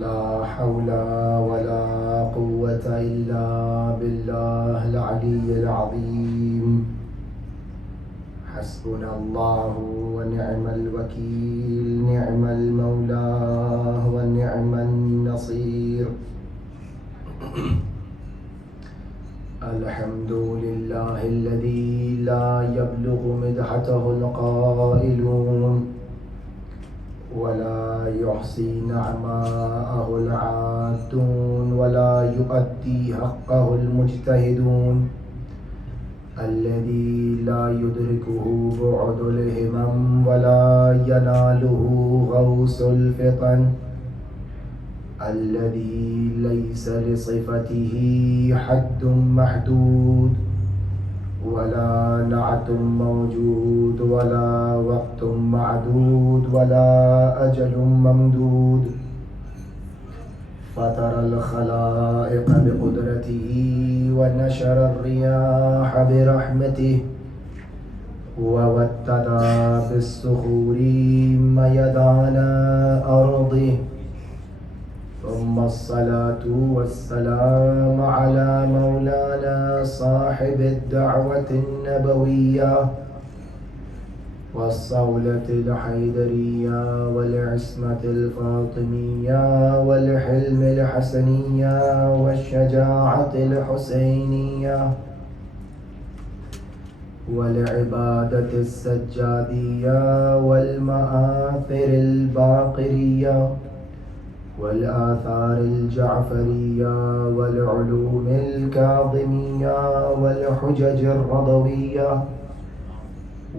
لا حول ولا قوة إلا بالله العلي العظيم. حسبنا الله ونعم الوكيل، نعم المولى ونعم النصير. الحمد لله الذي لا يبلغ مدحته القائلون ولا يحصي نعماءه العادون ولا يؤدي حقه المجتهدون، الذي لا يدركه بعد الهمم ولا يناله غوص الفطن، الذي ليس لصفته حد محدود ولا نعت موجود ولا وقت معدود ولا أجل ممدود. فطر الخلائق بقدرته ونشر الرياح برحمته ووتد بالصخور ميدان أرضه. ثم الصلاة والسلام على مولانا صاحب الدعوة النبوية والصولة الحيدرية والعصمة الفاطمية والحلم الحسنية والشجاعة الحسينية والعبادة السجادية والمآثر الباقرية والآثار الجعفرية والعلوم الكاظمية والحجج الرضوية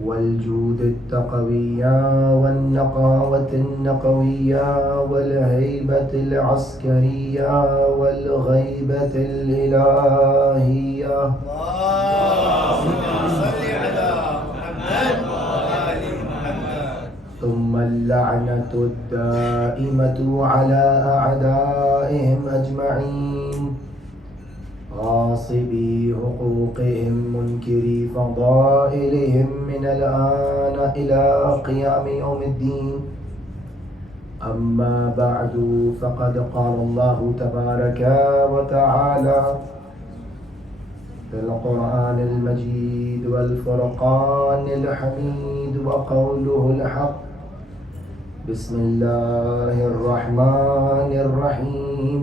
والجود التقوية والنقاوة النقوية والهيبة العسكرية والغيبة الإلهية. ثم اللعنة الدائمة على أعدائهم أجمعين، غاصبي حقوقهم منكري فضائلهم من الآن إلى قيام يوم الدين. أما بعد، فقد قال الله تبارك وتعالى في القرآن المجيد والفرقان الحميد وقوله الحق: بسم الله الرحمن الرحيم.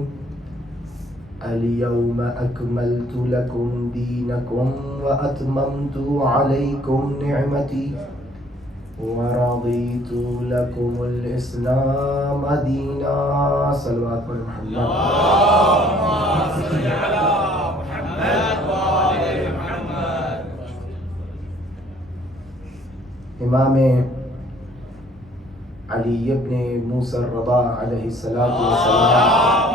اليوم أكملت لكم دينكم وأتممت عليكم نعمتي ورضيت لكم الإسلام دينا. صلوات محمد. اللهم صل على محمد وآل محمد. امام علی ابن موسیٰ الرضا علیہ الصلاۃ والسلام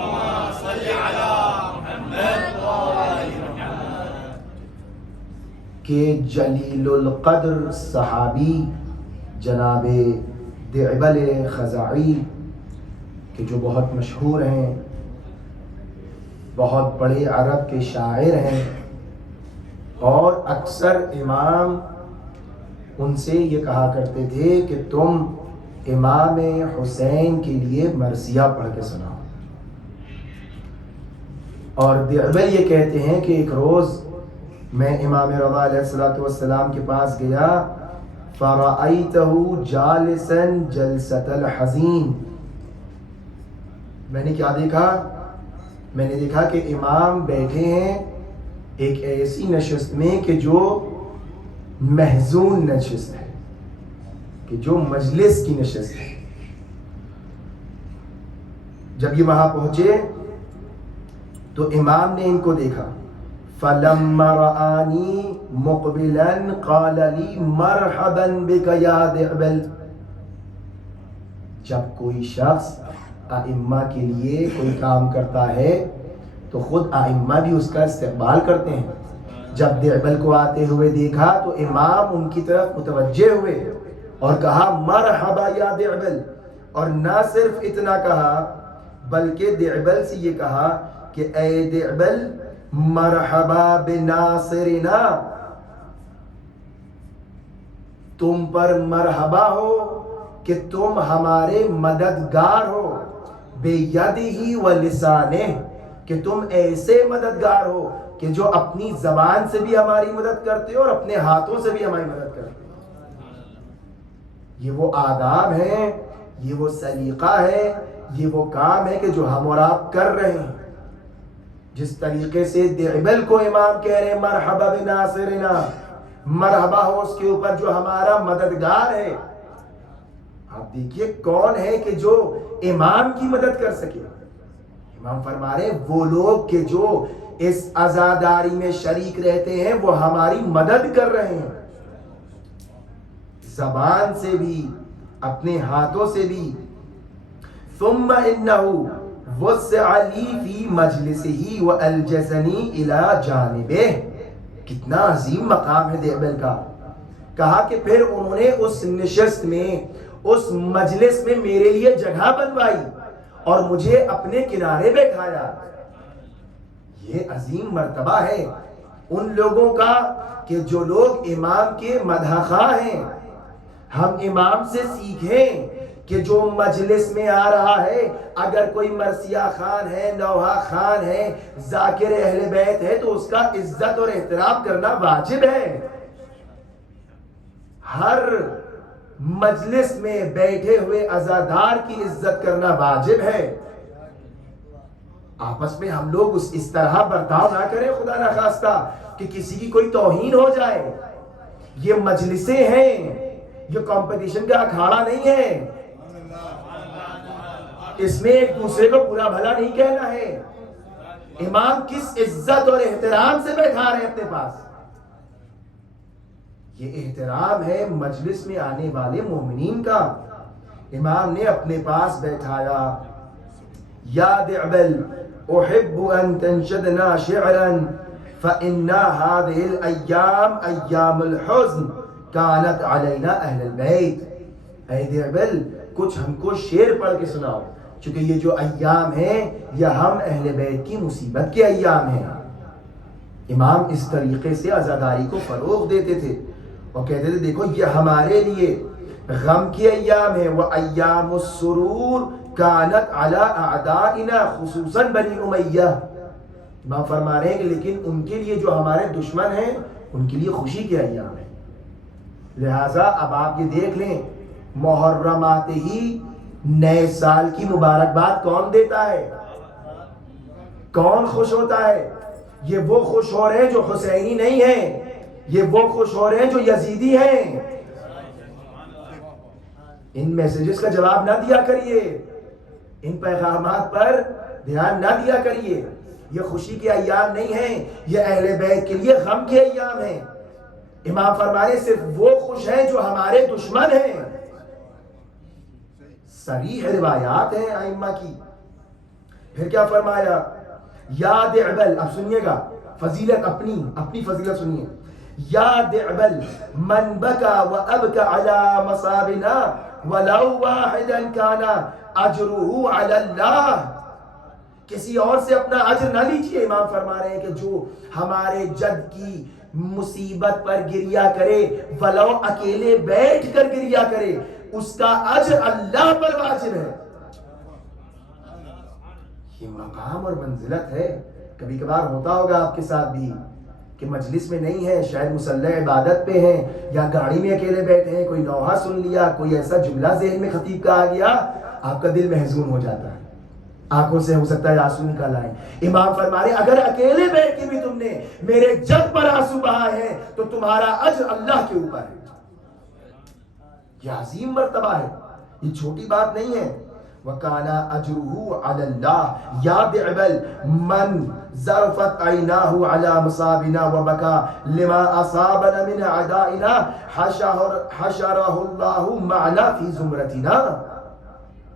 کہ جلیل القدر صحابی جناب دعبل خزاعی کہ جو بہت مشہور ہیں، بہت بڑے عرب کے شاعر ہیں، اور اکثر امام ان سے یہ کہا کرتے تھے کہ تم امام حسین کے لیے مرثیہ پڑھ کے سناؤ. اور دعبل یہ کہتے ہیں کہ ایک روز میں امام رضا علیہ الصلوۃ والسلام کے پاس گیا، فَرَأَيْتَهُ جَالِسًا جَلْسَةَ الْحَزِينِ. میں نے کیا دیکھا؟ میں نے دیکھا کہ امام بیٹھے ہیں ایک ایسی نشست میں کہ جو محزون نشست ہے، کہ جو مجلس کی نشست ہے. جب یہ وہاں پہنچے تو امام نے ان کو دیکھا. فَلَمَّا رَآنِي مُقْبِلًا قَالَ لِي مَرْحَبًا بِكَ يَا دِعْبَلْ. جب کوئی شخص ائمہ کے لیے کوئی کام کرتا ہے تو خود ائمہ بھی اس کا استقبال کرتے ہیں. جب دعبل کو آتے ہوئے دیکھا تو امام ان کی طرف متوجہ ہوئے اور کہا مرحبا یا دعبل. اور نہ صرف اتنا کہا بلکہ دعبل سے یہ کہا کہ اے دعبل مرحبا بناصرنا، تم پر مرحبا ہو کہ تم ہمارے مددگار ہو. بیدہ و لسانہ، کہ تم ایسے مددگار ہو کہ جو اپنی زبان سے بھی ہماری مدد کرتے ہو اور اپنے ہاتھوں سے بھی ہماری مدد کرتے ہو۔ یہ وہ آداب ہیں، یہ وہ سلیقہ ہے، یہ وہ کام ہے کہ جو ہم اور آپ کر رہے ہیں۔ جس طریقے سے دعبل کو امام کہہ رہے ہیں مرحبا بناصرنا، مرحبا ہو اس کے اوپر جو ہمارا مددگار ہے۔ آپ دیکھیے کون ہے کہ جو امام کی مدد کر سکے؟ امام فرما رہے ہیں وہ لوگ کہ جو اس عزاداری میں شریک رہتے ہیں وہ ہماری مدد کر رہے ہیں، زبان سے بھی اپنے ہاتھوں سے بھی۔ ثم انہ وسع لی فی مجلسہ والجزنی الی جانبہ، کتنا عظیم مقام ہے دعبل کا۔ کہا کہ پھر انہوں نے اس نشست میں، اس مجلس میں میرے لیے جگہ بنوائی اور مجھے اپنے کنارے بیٹھایا۔ یہ عظیم مرتبہ ہے ان لوگوں کا کہ جو لوگ امام کے مدح خواہ ہیں۔ ہم امام سے سیکھیں کہ جو مجلس میں آ رہا ہے، اگر کوئی مرثیہ خان ہے، نوحہ خان ہے، ذاکر اہل بیت ہے، تو اس کا عزت اور احترام کرنا واجب ہے۔ ہر مجلس میں بیٹھے ہوئے عزادار کی عزت کرنا واجب ہے۔ آپس میں ہم لوگ اس طرح برتاؤ نہ کریں خدا نخواستہ کہ کسی کی کوئی توہین ہو جائے۔ یہ مجلسیں ہیں، یہ کمپٹیشن کا اکھاڑا نہیں ہے، اس میں ایک دوسرے کو برا بھلا نہیں کہنا ہے۔ امام کس عزت اور احترام سے بیٹھا رہے ہیں اپنے پاس، یہ احترام ہے مجلس میں آنے والے مومنین کا۔ امام نے اپنے پاس بیٹھایا۔ یا دعبل احب ان تنشدنا شعرا فإنا هذه الأيام أيام الحزن كانت علينا اہل البیت۔ اے دعبل کچھ ہم کو شعر پڑھ کے سناؤ، چونکہ یہ جو ایام ہیں یہ ہم اہل بیت کی مصیبت کے ایام ہیں۔ امام اس طریقے سے عزاداری کو فروغ دیتے تھے اور کہتے تھے دیکھو یہ ہمارے لیے غم کی ایام ہے۔ وَأَيَّامُ السُّرُورِ كَانَتْ عَلَىٰ أَعْدَائِنَا خصوصاً بنی امیہ۔ امام فرما رہے ہیں کہ لیکن ان کے لیے جو ہمارے دشمن ہیں ان کے لیے خوشی کے ایام ہیں۔ لہٰذا اب آپ یہ دیکھ لیں، محرم آتے ہی نئے سال کی مبارکباد کون دیتا ہے؟ کون خوش ہوتا ہے؟ یہ وہ خوش ہو رہے ہیں جو حسینی نہیں ہیں، یہ وہ خوش ہو رہے ہیں جو یزیدی ہیں۔ ان میسیجز کا جواب نہ دیا کریے، ان پیغامات پر دھیان نہ دیا کریے۔ یہ خوشی کے ایام نہیں ہیں، یہ اہل بیت کے لیے غم کے ایام ہیں۔ امام فرمانے صرف وہ خوش ہیں جو ہمارے دشمن ہیں۔ صریح روایات ہیں ائمہ کی۔ پھر کیا فرمایا؟ یا دعبل، اب سنیے گا فضیلت، اپنی فضیلت سنیے۔ یا دعبل من بکا و ابکا علی مصابنا ولو واحدا کان اجرہ علی اللہ۔ کسی اور سے اپنا اجر نہ لیجئے۔ امام فرما رہے ہیں کہ جو ہمارے جد کی مصیبت پر گریہ کرے، ولو اکیلے بیٹھ کر گریہ کرے، اس کا اجر اللہ پر واجب ہے۔ یہ مقام اور منزلت ہے۔ کبھی کبھار ہوتا ہوگا آپ کے ساتھ بھی کہ مجلس میں نہیں ہے، شاید مصلی عبادت پہ ہیں یا گاڑی میں اکیلے بیٹھے ہیں، کوئی نوحہ سن لیا، کوئی ایسا جملہ ذہن میں خطیب کا آ گیا، آپ کا دل محزون ہو جاتا ہے، آنکھوں سے ہو سکتا ہے آنسو نکل آئے۔ امام فرما رہے اگر اکیلے بیٹھ کے بھی تم نے میرے جد پر آنسو بہائے ہیں تو تمہارا اجر اللہ کے اوپر ہے۔ یہ عظیم مرتبہ ہے، یہ چھوٹی بات نہیں ہے۔ وَكَانَ أَجْرُهُ عَلَى اللَّهِ يَا دِعْبَلْ مَنْ زَرْفَتْ عَيْنَاهُ عَلَى مَصَابِنَا وَبَكَى لِمَا أَصَابَنَا مِنْ أَعْدَائِنَا حَشَرَهُ اللَّهُ مَعْنَا فِي زُمْرَتِنَا،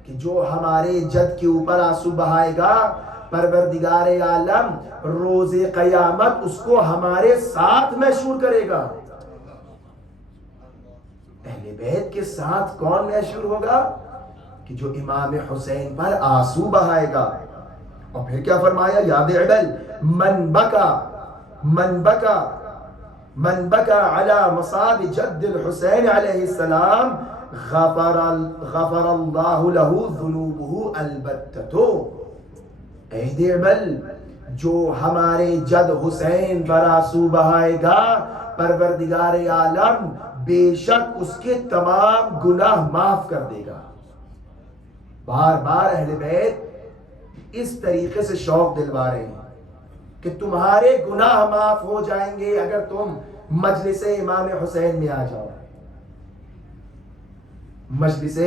کہ جو ہمارے جد کے اوپر آنسو بہائے گا، پروردگار عالم روز قیامت اس کو ہمارے ساتھ محشور کرے گا۔ اہل بیت کے ساتھ کون محشور ہوگا؟ کہ جو امام حسین پر آنسو بہائے گا۔ اور پھر کیا فرمایا؟ یا دعبل من بکا علی مصاب جد الحسین علیہ السلام غفر اللہ لہ ذنوبہ البتہ، اے دیبل جو ہمارے جد حسین پر آنسو بہائے گا پروردگار عالم بے شک اس کے تمام گناہ معاف کر دے گا۔ بار بار اہل بیت اس طریقے سے شوق دلوا رہے ہیں کہ تمہارے گناہ معاف ہو جائیں گے اگر تم مجلس امام حسین میں آ جاؤ۔ مجلس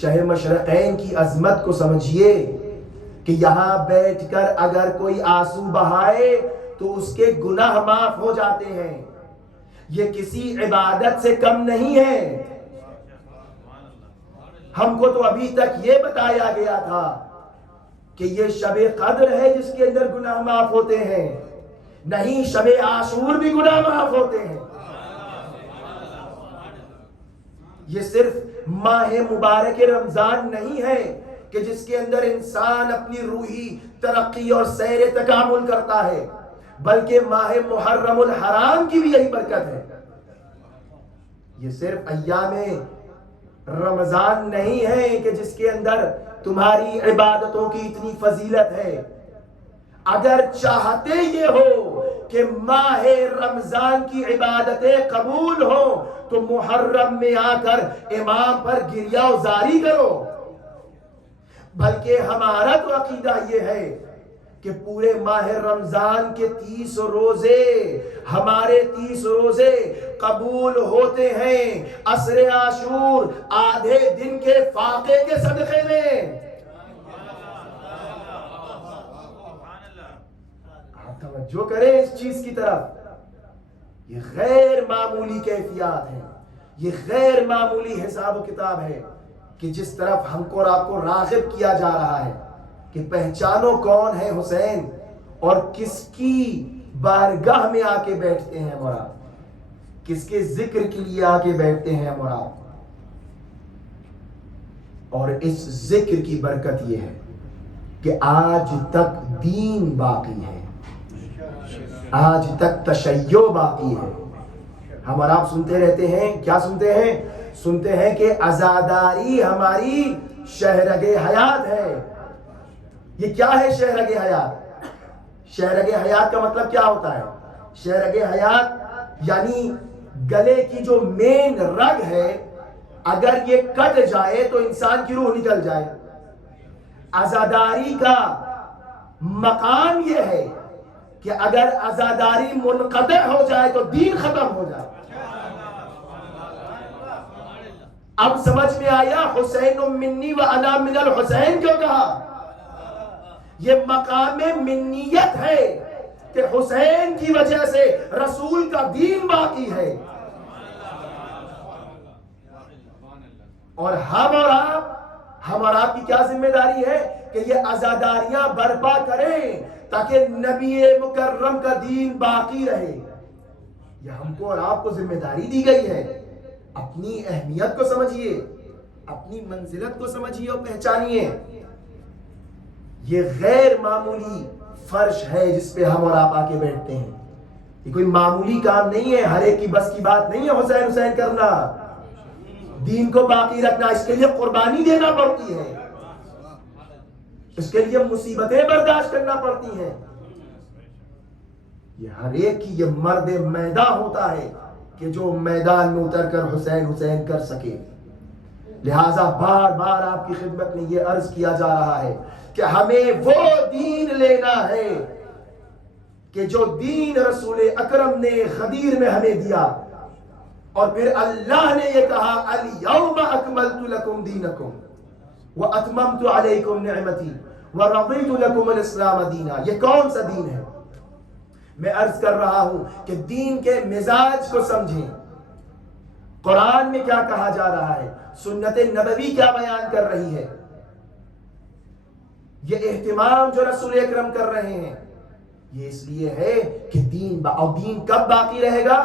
شہ مشرقین کی عظمت کو سمجھیے کہ یہاں بیٹھ کر اگر کوئی آنسو بہائے تو اس کے گناہ معاف ہو جاتے ہیں۔ یہ کسی عبادت سے کم نہیں ہے۔ ہم کو تو ابھی تک یہ بتایا گیا تھا کہ یہ شب قدر ہے جس کے اندر گناہ معاف ہوتے ہیں، نہیں شب عاشور بھی گناہ معاف ہوتے ہیں۔ یہ صرف ماہ مبارک رمضان نہیں ہے کہ جس کے اندر انسان اپنی روحی ترقی اور سیر تکامل کرتا ہے، بلکہ ماہ محرم الحرام کی بھی یہی برکت ہے۔ یہ صرف ایام رمضان نہیں ہے کہ جس کے اندر تمہاری عبادتوں کی اتنی فضیلت ہے۔ اگر چاہتے یہ ہو کہ ماہ رمضان کی عبادتیں قبول ہوں تو محرم میں آ کر امام پر گریہ وزاری کرو۔ بلکہ ہمارا تو عقیدہ یہ ہے کہ پورے ماہ رمضان کے 30 روزے، ہمارے 30 روزے قبول ہوتے ہیں عصر عاشور آدھے دن کے فاقے کے صدقے میں۔ آپ توجہ کریں اس چیز کی طرف، یہ غیر معمولی کیفیات ہیں، یہ غیر معمولی حساب و کتاب ہے کہ جس طرف ہم کو اور آپ کو راغب کیا جا رہا ہے کہ پہچانو کون ہے حسین اور کس کی بارگاہ میں آ کے بیٹھتے ہیں مراد، کس کے ذکر کے لیے آ کے بیٹھتے ہیں مراد۔ اور اس ذکر کی برکت یہ ہے کہ آج تک دین باقی ہے، آج تک تشیع باقی ہے۔ ہم اور آپ سنتے رہتے ہیں، کیا سنتے ہیں؟ سنتے ہیں کہ عزاداری ہماری شہرگ حیات ہے۔ یہ کیا ہے شہرگ حیات؟ شہرگ حیات کا مطلب کیا ہوتا ہے؟ شہرگ حیات یعنی گلے کی جو مین رگ ہے، اگر یہ کٹ جائے تو انسان کی روح نکل جائے۔ عزاداری کا مقام یہ ہے کہ اگر عزاداری منقطع ہو جائے تو دین ختم ہو جائے۔ اب سمجھ میں آیا حسین منی و انا من الحسین کیوں کہا؟ یہ مقام منیت ہے کہ حسین کی وجہ سے رسول کا دین باقی ہے۔ اور ہم اور آپ کی کیا ذمہ داری ہے کہ یہ عزاداریاں برپا کریں تاکہ نبی مکرم کا دین باقی رہے۔ یہ ہم کو اور آپ کو ذمہ داری دی گئی ہے۔ اپنی اہمیت کو سمجھیے، اپنی منزلت کو سمجھیے اور پہچانیے۔ یہ غیر معمولی فرش ہے جس پہ ہم اور آپ آ کے بیٹھتے ہیں۔ یہ کوئی معمولی کام نہیں ہے، ہر ایک کی بس کی بات نہیں ہے حسین حسین کرنا، دین کو باقی رکھنا۔ اس کے لیے قربانی دینا پڑتی ہے، اس کے لیے مصیبتیں برداشت کرنا پڑتی ہیں۔ یہ ہر ایک کی یہ مرد میدان ہوتا ہے کہ جو میدان میں اتر کر حسین حسین کر سکے۔ لہٰذا بار بار آپ کی خدمت میں یہ عرض کیا جا رہا ہے کہ ہمیں وہ دین لینا ہے کہ جو دین رسول اکرم نے غدیر میں ہمیں دیا، اور پھر اللہ نے یہ کہا الیوم اکملت لکم دینکم واتممت علیکم نعمتی ورضیت لکم الاسلام دینا۔ یہ کون سا دین ہے؟ میں عرض کر رہا ہوں کہ دین کے مزاج کو سمجھیں۔ قرآن میں کیا کہا جا رہا ہے، سنت نبوی کیا بیان کر رہی ہے، یہ اہتمام جو رسول اکرم کر رہے ہیں یہ اس لیے ہے کہ دین کب باقی رہے گا؟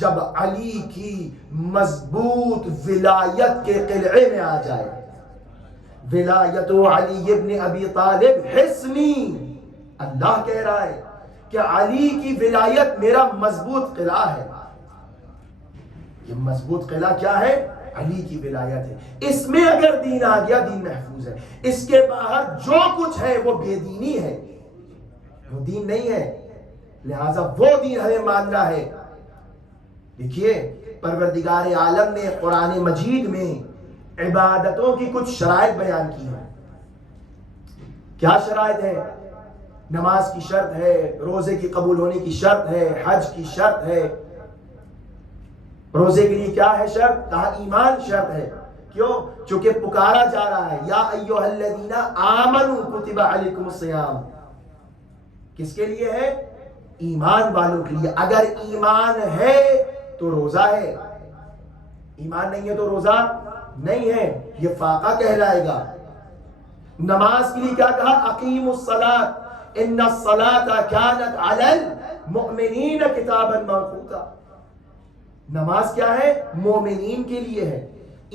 جب علی کی مضبوط ولایت کے قلعے میں آ جائے۔ ولایت علی ابن ابی طالب حصنی، اللہ کہہ رہا ہے کہ علی کی ولایت میرا مضبوط قلعہ ہے۔ یہ مضبوط قلعہ کیا ہے؟ علی کی ولایت ہے، اس میں اگر دین آ گیا دین محفوظ ہے، اس کے باہر جو کچھ ہے وہ بے دینی ہے، وہ دین نہیں ہے، لہٰذا وہ دین ہمیں ماننا ہے۔ دیکھیے پروردگار عالم نے قرآن مجید میں عبادتوں کی کچھ شرائط بیان کی ہیں۔ کیا شرائط ہے؟ نماز کی شرط ہے، روزے کی قبول ہونے کی شرط ہے، حج کی شرط ہے۔ روزے کے لیے کیا ہے شرط؟ کہا ایمان شرط ہے۔ کیوں؟ چونکہ پکارا جا رہا ہے یا ایھا الذین آمنوا کتب علیکم الصیام، کس کے لیے ہے؟ ایمان والوں کے لیے۔ اگر ایمان ہے تو روزہ ہے، ایمان نہیں ہے تو روزہ نہیں ہے، یہ فاقہ کہلائے گا۔ نماز کے لیے کیا کہا؟ اقیموا الصلاۃ ان الصلاۃ کانت علی المؤمنین کتابا موقوتا۔ نماز کیا ہے؟ مومنین کے لیے ہے،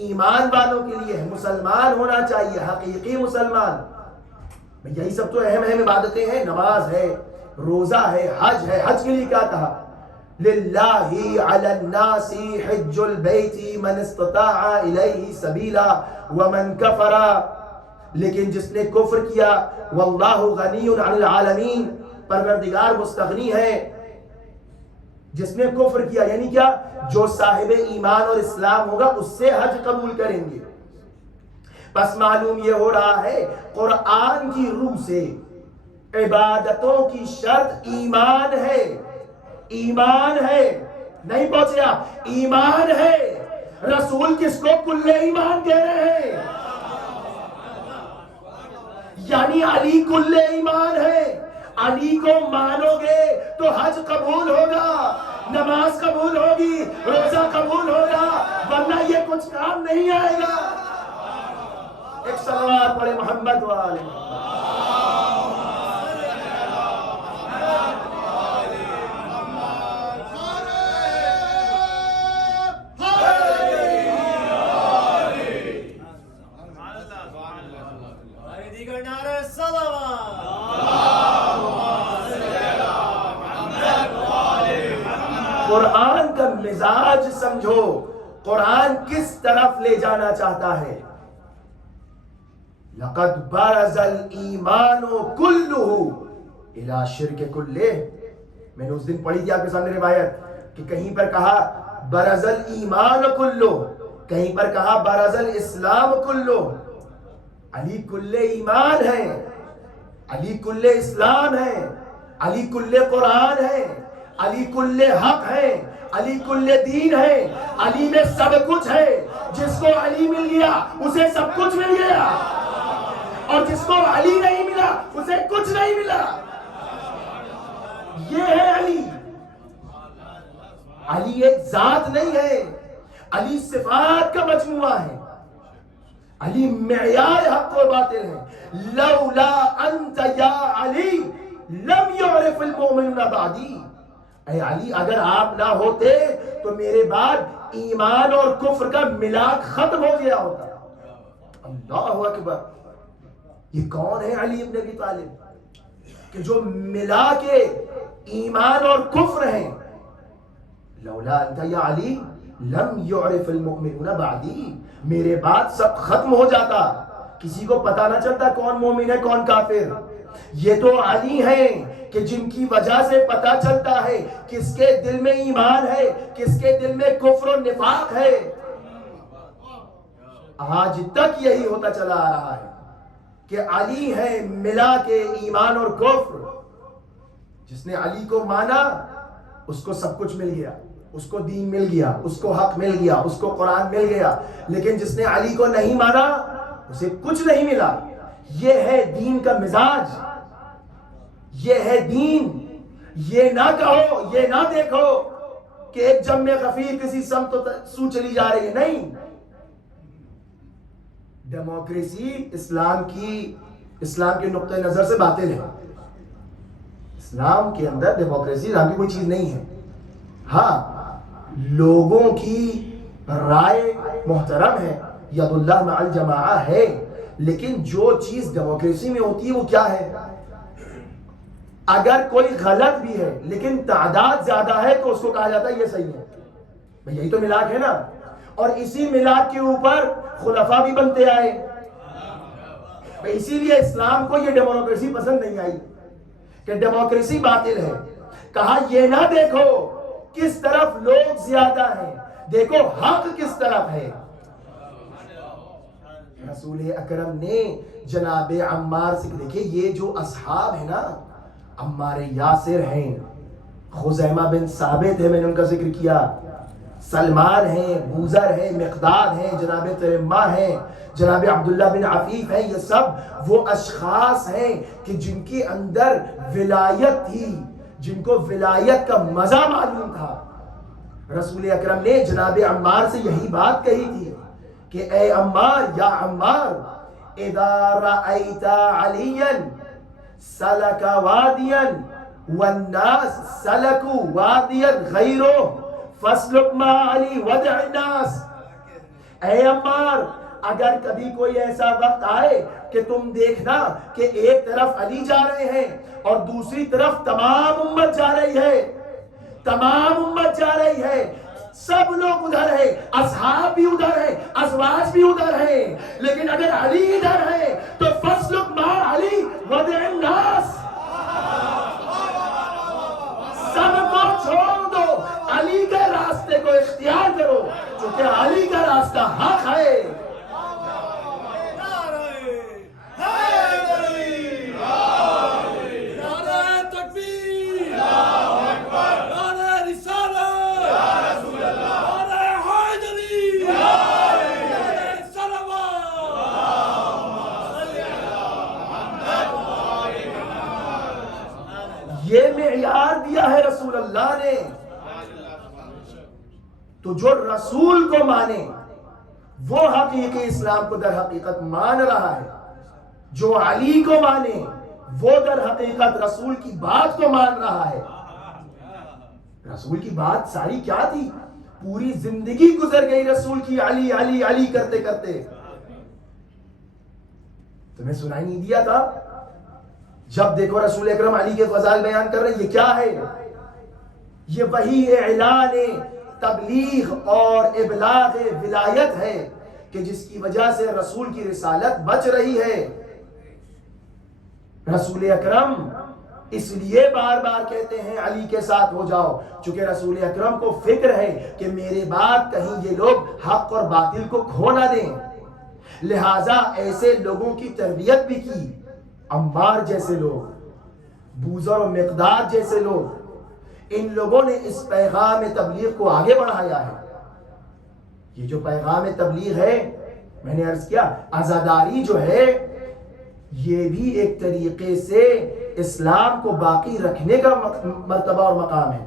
ایمان والوں کے لیے ہے، مسلمان ہونا چاہیے، حقیقی مسلمان۔ یہی سب تو اہم اہم عبادتیں ہیں، نماز ہے، روزہ ہے، حج ہے۔ حج کے لیے کیا کہا؟ للہ علی الناس حج البیت من استطاع الیہ سبیلا ومن کفر، لیکن جس نے کفر کیا واللہ غنی عن العالمین، پروردگار مستغنی ہے۔ جس نے کفر کیا یعنی کیا؟ جو صاحب ایمان اور اسلام ہوگا اس سے حج قبول کریں گے۔ بس معلوم یہ ہو رہا ہے قرآن کی روح سے عبادتوں کی شرط ایمان ہے، ایمان ہے، نہیں پہنچے آپ؟ ایمان ہے۔ رسول کس کو کل ایمان کہہ رہے ہیں؟ یعنی علی کل ایمان ہے۔ علی کو مانو گے تو حج قبول ہوگا، نماز قبول ہوگی، روزہ قبول ہوگا، ورنہ یہ کچھ کام نہیں آئے گا۔ ایک صلوات پڑھے محمد وآل قرآن کا مزاج سمجھو، قرآن کس طرف لے جانا چاہتا ہے۔ لقد برز الایمان کلہ الی شرک کلہ، میں نے اس دن پڑھی تھی آپ کے سامنے روایت کہ کہیں پر کہا برز الایمان کلہ، کہیں پر کہا برز الاسلام کلہ۔ علی کل ایمان ہے، علی کل اسلام ہے، علی کل قرآن ہے، علی کل حق ہے، علی کل دین ہے، علی میں سب کچھ ہے۔ جس کو علی مل گیا اسے سب کچھ مل گیا، اور جس کو علی نہیں ملا اسے کچھ نہیں ملا۔ یہ ہے علی۔ علی ایک ذات نہیں ہے، علی صفات کا مجموعہ ہے۔ علی معیار حق و باطل ہے۔ لولا انت یا علی لم یعرف المؤمنون بعدی، اے علی اگر آپ نہ ہوتے تو میرے بعد ایمان اور کفر کا ملاک ختم ہو گیا ہوتا۔ اللہ اکبر! یہ کون ہے علی ابن ابی طالب کہ جو ملا کے ایمان اور کفر ہیں؟ لولا انت یا علی لم یعرف المؤمنون بعدی، میرے بعد سب ختم ہو جاتا، کسی کو پتا نہ چلتا کون مومن ہے کون کافر۔ یہ تو علی ہیں کہ جن کی وجہ سے پتا چلتا ہے کس کے دل میں ایمان ہے، کس کے دل میں کفر و نفاق ہے۔ آج تک یہی ہوتا چلا آ رہا ہے کہ علی ہے ملا کے ایمان اور کفر۔ جس نے علی کو مانا اس کو سب کچھ مل گیا، اس کو دین مل گیا، اس کو حق مل گیا، اس کو قرآن مل گیا۔ لیکن جس نے علی کو نہیں مانا اسے کچھ نہیں ملا۔ یہ ہے دین کا مزاج، یہ ہے دین۔ یہ نہ کہو، یہ نہ دیکھو کہ ایک جمع خفیف کسی سمت سو چلی جا رہی ہے، نہیں۔ ڈیموکریسی اسلام کے نقطہ نظر سے باطل ہے۔ اسلام کے اندر ڈیموکریسی اسلام کی کوئی چیز نہیں ہے۔ ہاں لوگوں کی رائے محترم ہے، ید اللہ مع الجماعہ ہے، لیکن جو چیز ڈیموکریسی میں ہوتی ہے وہ کیا ہے؟ اگر کوئی غلط بھی ہے لیکن تعداد زیادہ ہے تو اس کو کہا جاتا ہے یہ صحیح ہے۔ یہی تو ملاک ہے نا۔ اور اسی میلاد کے اوپر خلفاء بھی بنتے آئے. اسی لیے اسلام کو یہ ڈیموکریسی پسند نہیں آئی کہ ڈیموکریسی باطل ہے. کہا یہ نہ دیکھو کس طرف لوگ زیادہ ہیں, دیکھو حق کس طرف ہے. رسول اکرم نے جناب عمار سے, دیکھیں یہ جو اصحاب ہیں نا, عمار یاسر ہیں, خزیمہ بن ثابت ہے, میں نے ان کا ذکر کیا, سلمان ہیں, بوزر ہیں, مقداد ہیں, جناب ترمہ ہیں, جناب عبداللہ بن عفیف ہیں. یہ سب وہ اشخاص ہیں کہ جن کے اندر ولایت تھی, جن کو ولایت کا مزہ معلوم تھا. رسول اکرم نے جناب عمار سے یہی بات کہی تھی کہ اے عمار, یا عمار, اذا رأیت علیا سلک وادیا والناس سلکوا وادیا غیرہ فاسلک ما علی ودع الناس. اے عمار, اگر کبھی کوئی ایسا وقت آئے کہ تم دیکھنا کہ ایک طرف علی جا رہے ہیں اور دوسری طرف تمام امت جا رہی ہے, تمام امت جا رہی ہے, سب لوگ ادھر ہیں, اصحاب بھی ادھر ہیں, ازواج بھی ادھر ہیں, لیکن اگر علی ادھر ہے تو فاسلک ما علی ودع الناس, سب کو چھوڑ دو, علی کے راستے کو اختیار کرو, کیونکہ علی کا راستہ حق ہے. یہ معیار دیا ہے رسول اللہ نے. تو جو رسول کو مانے وہ حقیقی اسلام کو در حقیقت مان رہا ہے, جو علی کو مانے وہ در حقیقت رسول کی بات کو مان رہا ہے. رسول کی بات ساری کیا تھی, پوری زندگی گزر گئی رسول کی علی علی علی کرتے کرتے. تمہیں سنائی نہیں دیا تھا؟ جب دیکھو رسول اکرم علی کے فضائل بیان کر رہے ہیں, یہ کیا ہے؟ یہ وہی اعلان تبلیغ اور ابلاغ ولایت ہے کہ جس کی وجہ سے رسول کی رسالت بچ رہی ہے. رسول اکرم اس لیے بار بار کہتے ہیں علی کے ساتھ ہو جاؤ, چونکہ رسول اکرم کو فکر ہے کہ میرے بعد کہیں یہ لوگ حق اور باطل کو کھو نہ دیں. لہٰذا ایسے لوگوں کی تربیت بھی کی, عمار جیسے لوگ, بوزر و مقداد جیسے لوگ, ان لوگوں نے اس پیغام تبلیغ کو آگے بڑھایا ہے. یہ جو پیغام تبلیغ ہے, میں نے عرض کیا, عزاداری جو ہے یہ بھی ایک طریقے سے اسلام کو باقی رکھنے کا مرتبہ اور مقام ہے.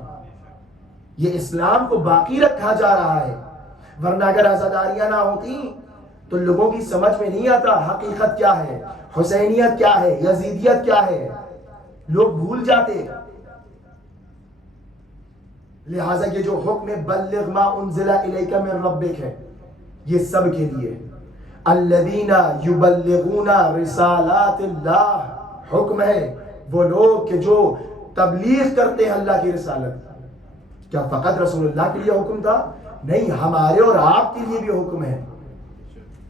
یہ اسلام کو باقی رکھا جا رہا ہے, ورنہ اگر عزاداریاں نہ ہوتی تو لوگوں کی سمجھ میں نہیں آتا حقیقت کیا ہے, حسینیت کیا ہے, یزیدیت کیا ہے, لوگ بھول جاتے. لہٰذا یہ جو حکم بلغ ما انزل الیک من ربک ہے, یہ سب کے لیے. الذین یبلغون رسالات اللہ, حکم ہے وہ لوگ کہ جو تبلیغ کرتے ہیں اللہ کی رسالت. کیا فقط رسول اللہ کے لیے حکم تھا؟ نہیں, ہمارے اور آپ کے لیے بھی حکم ہے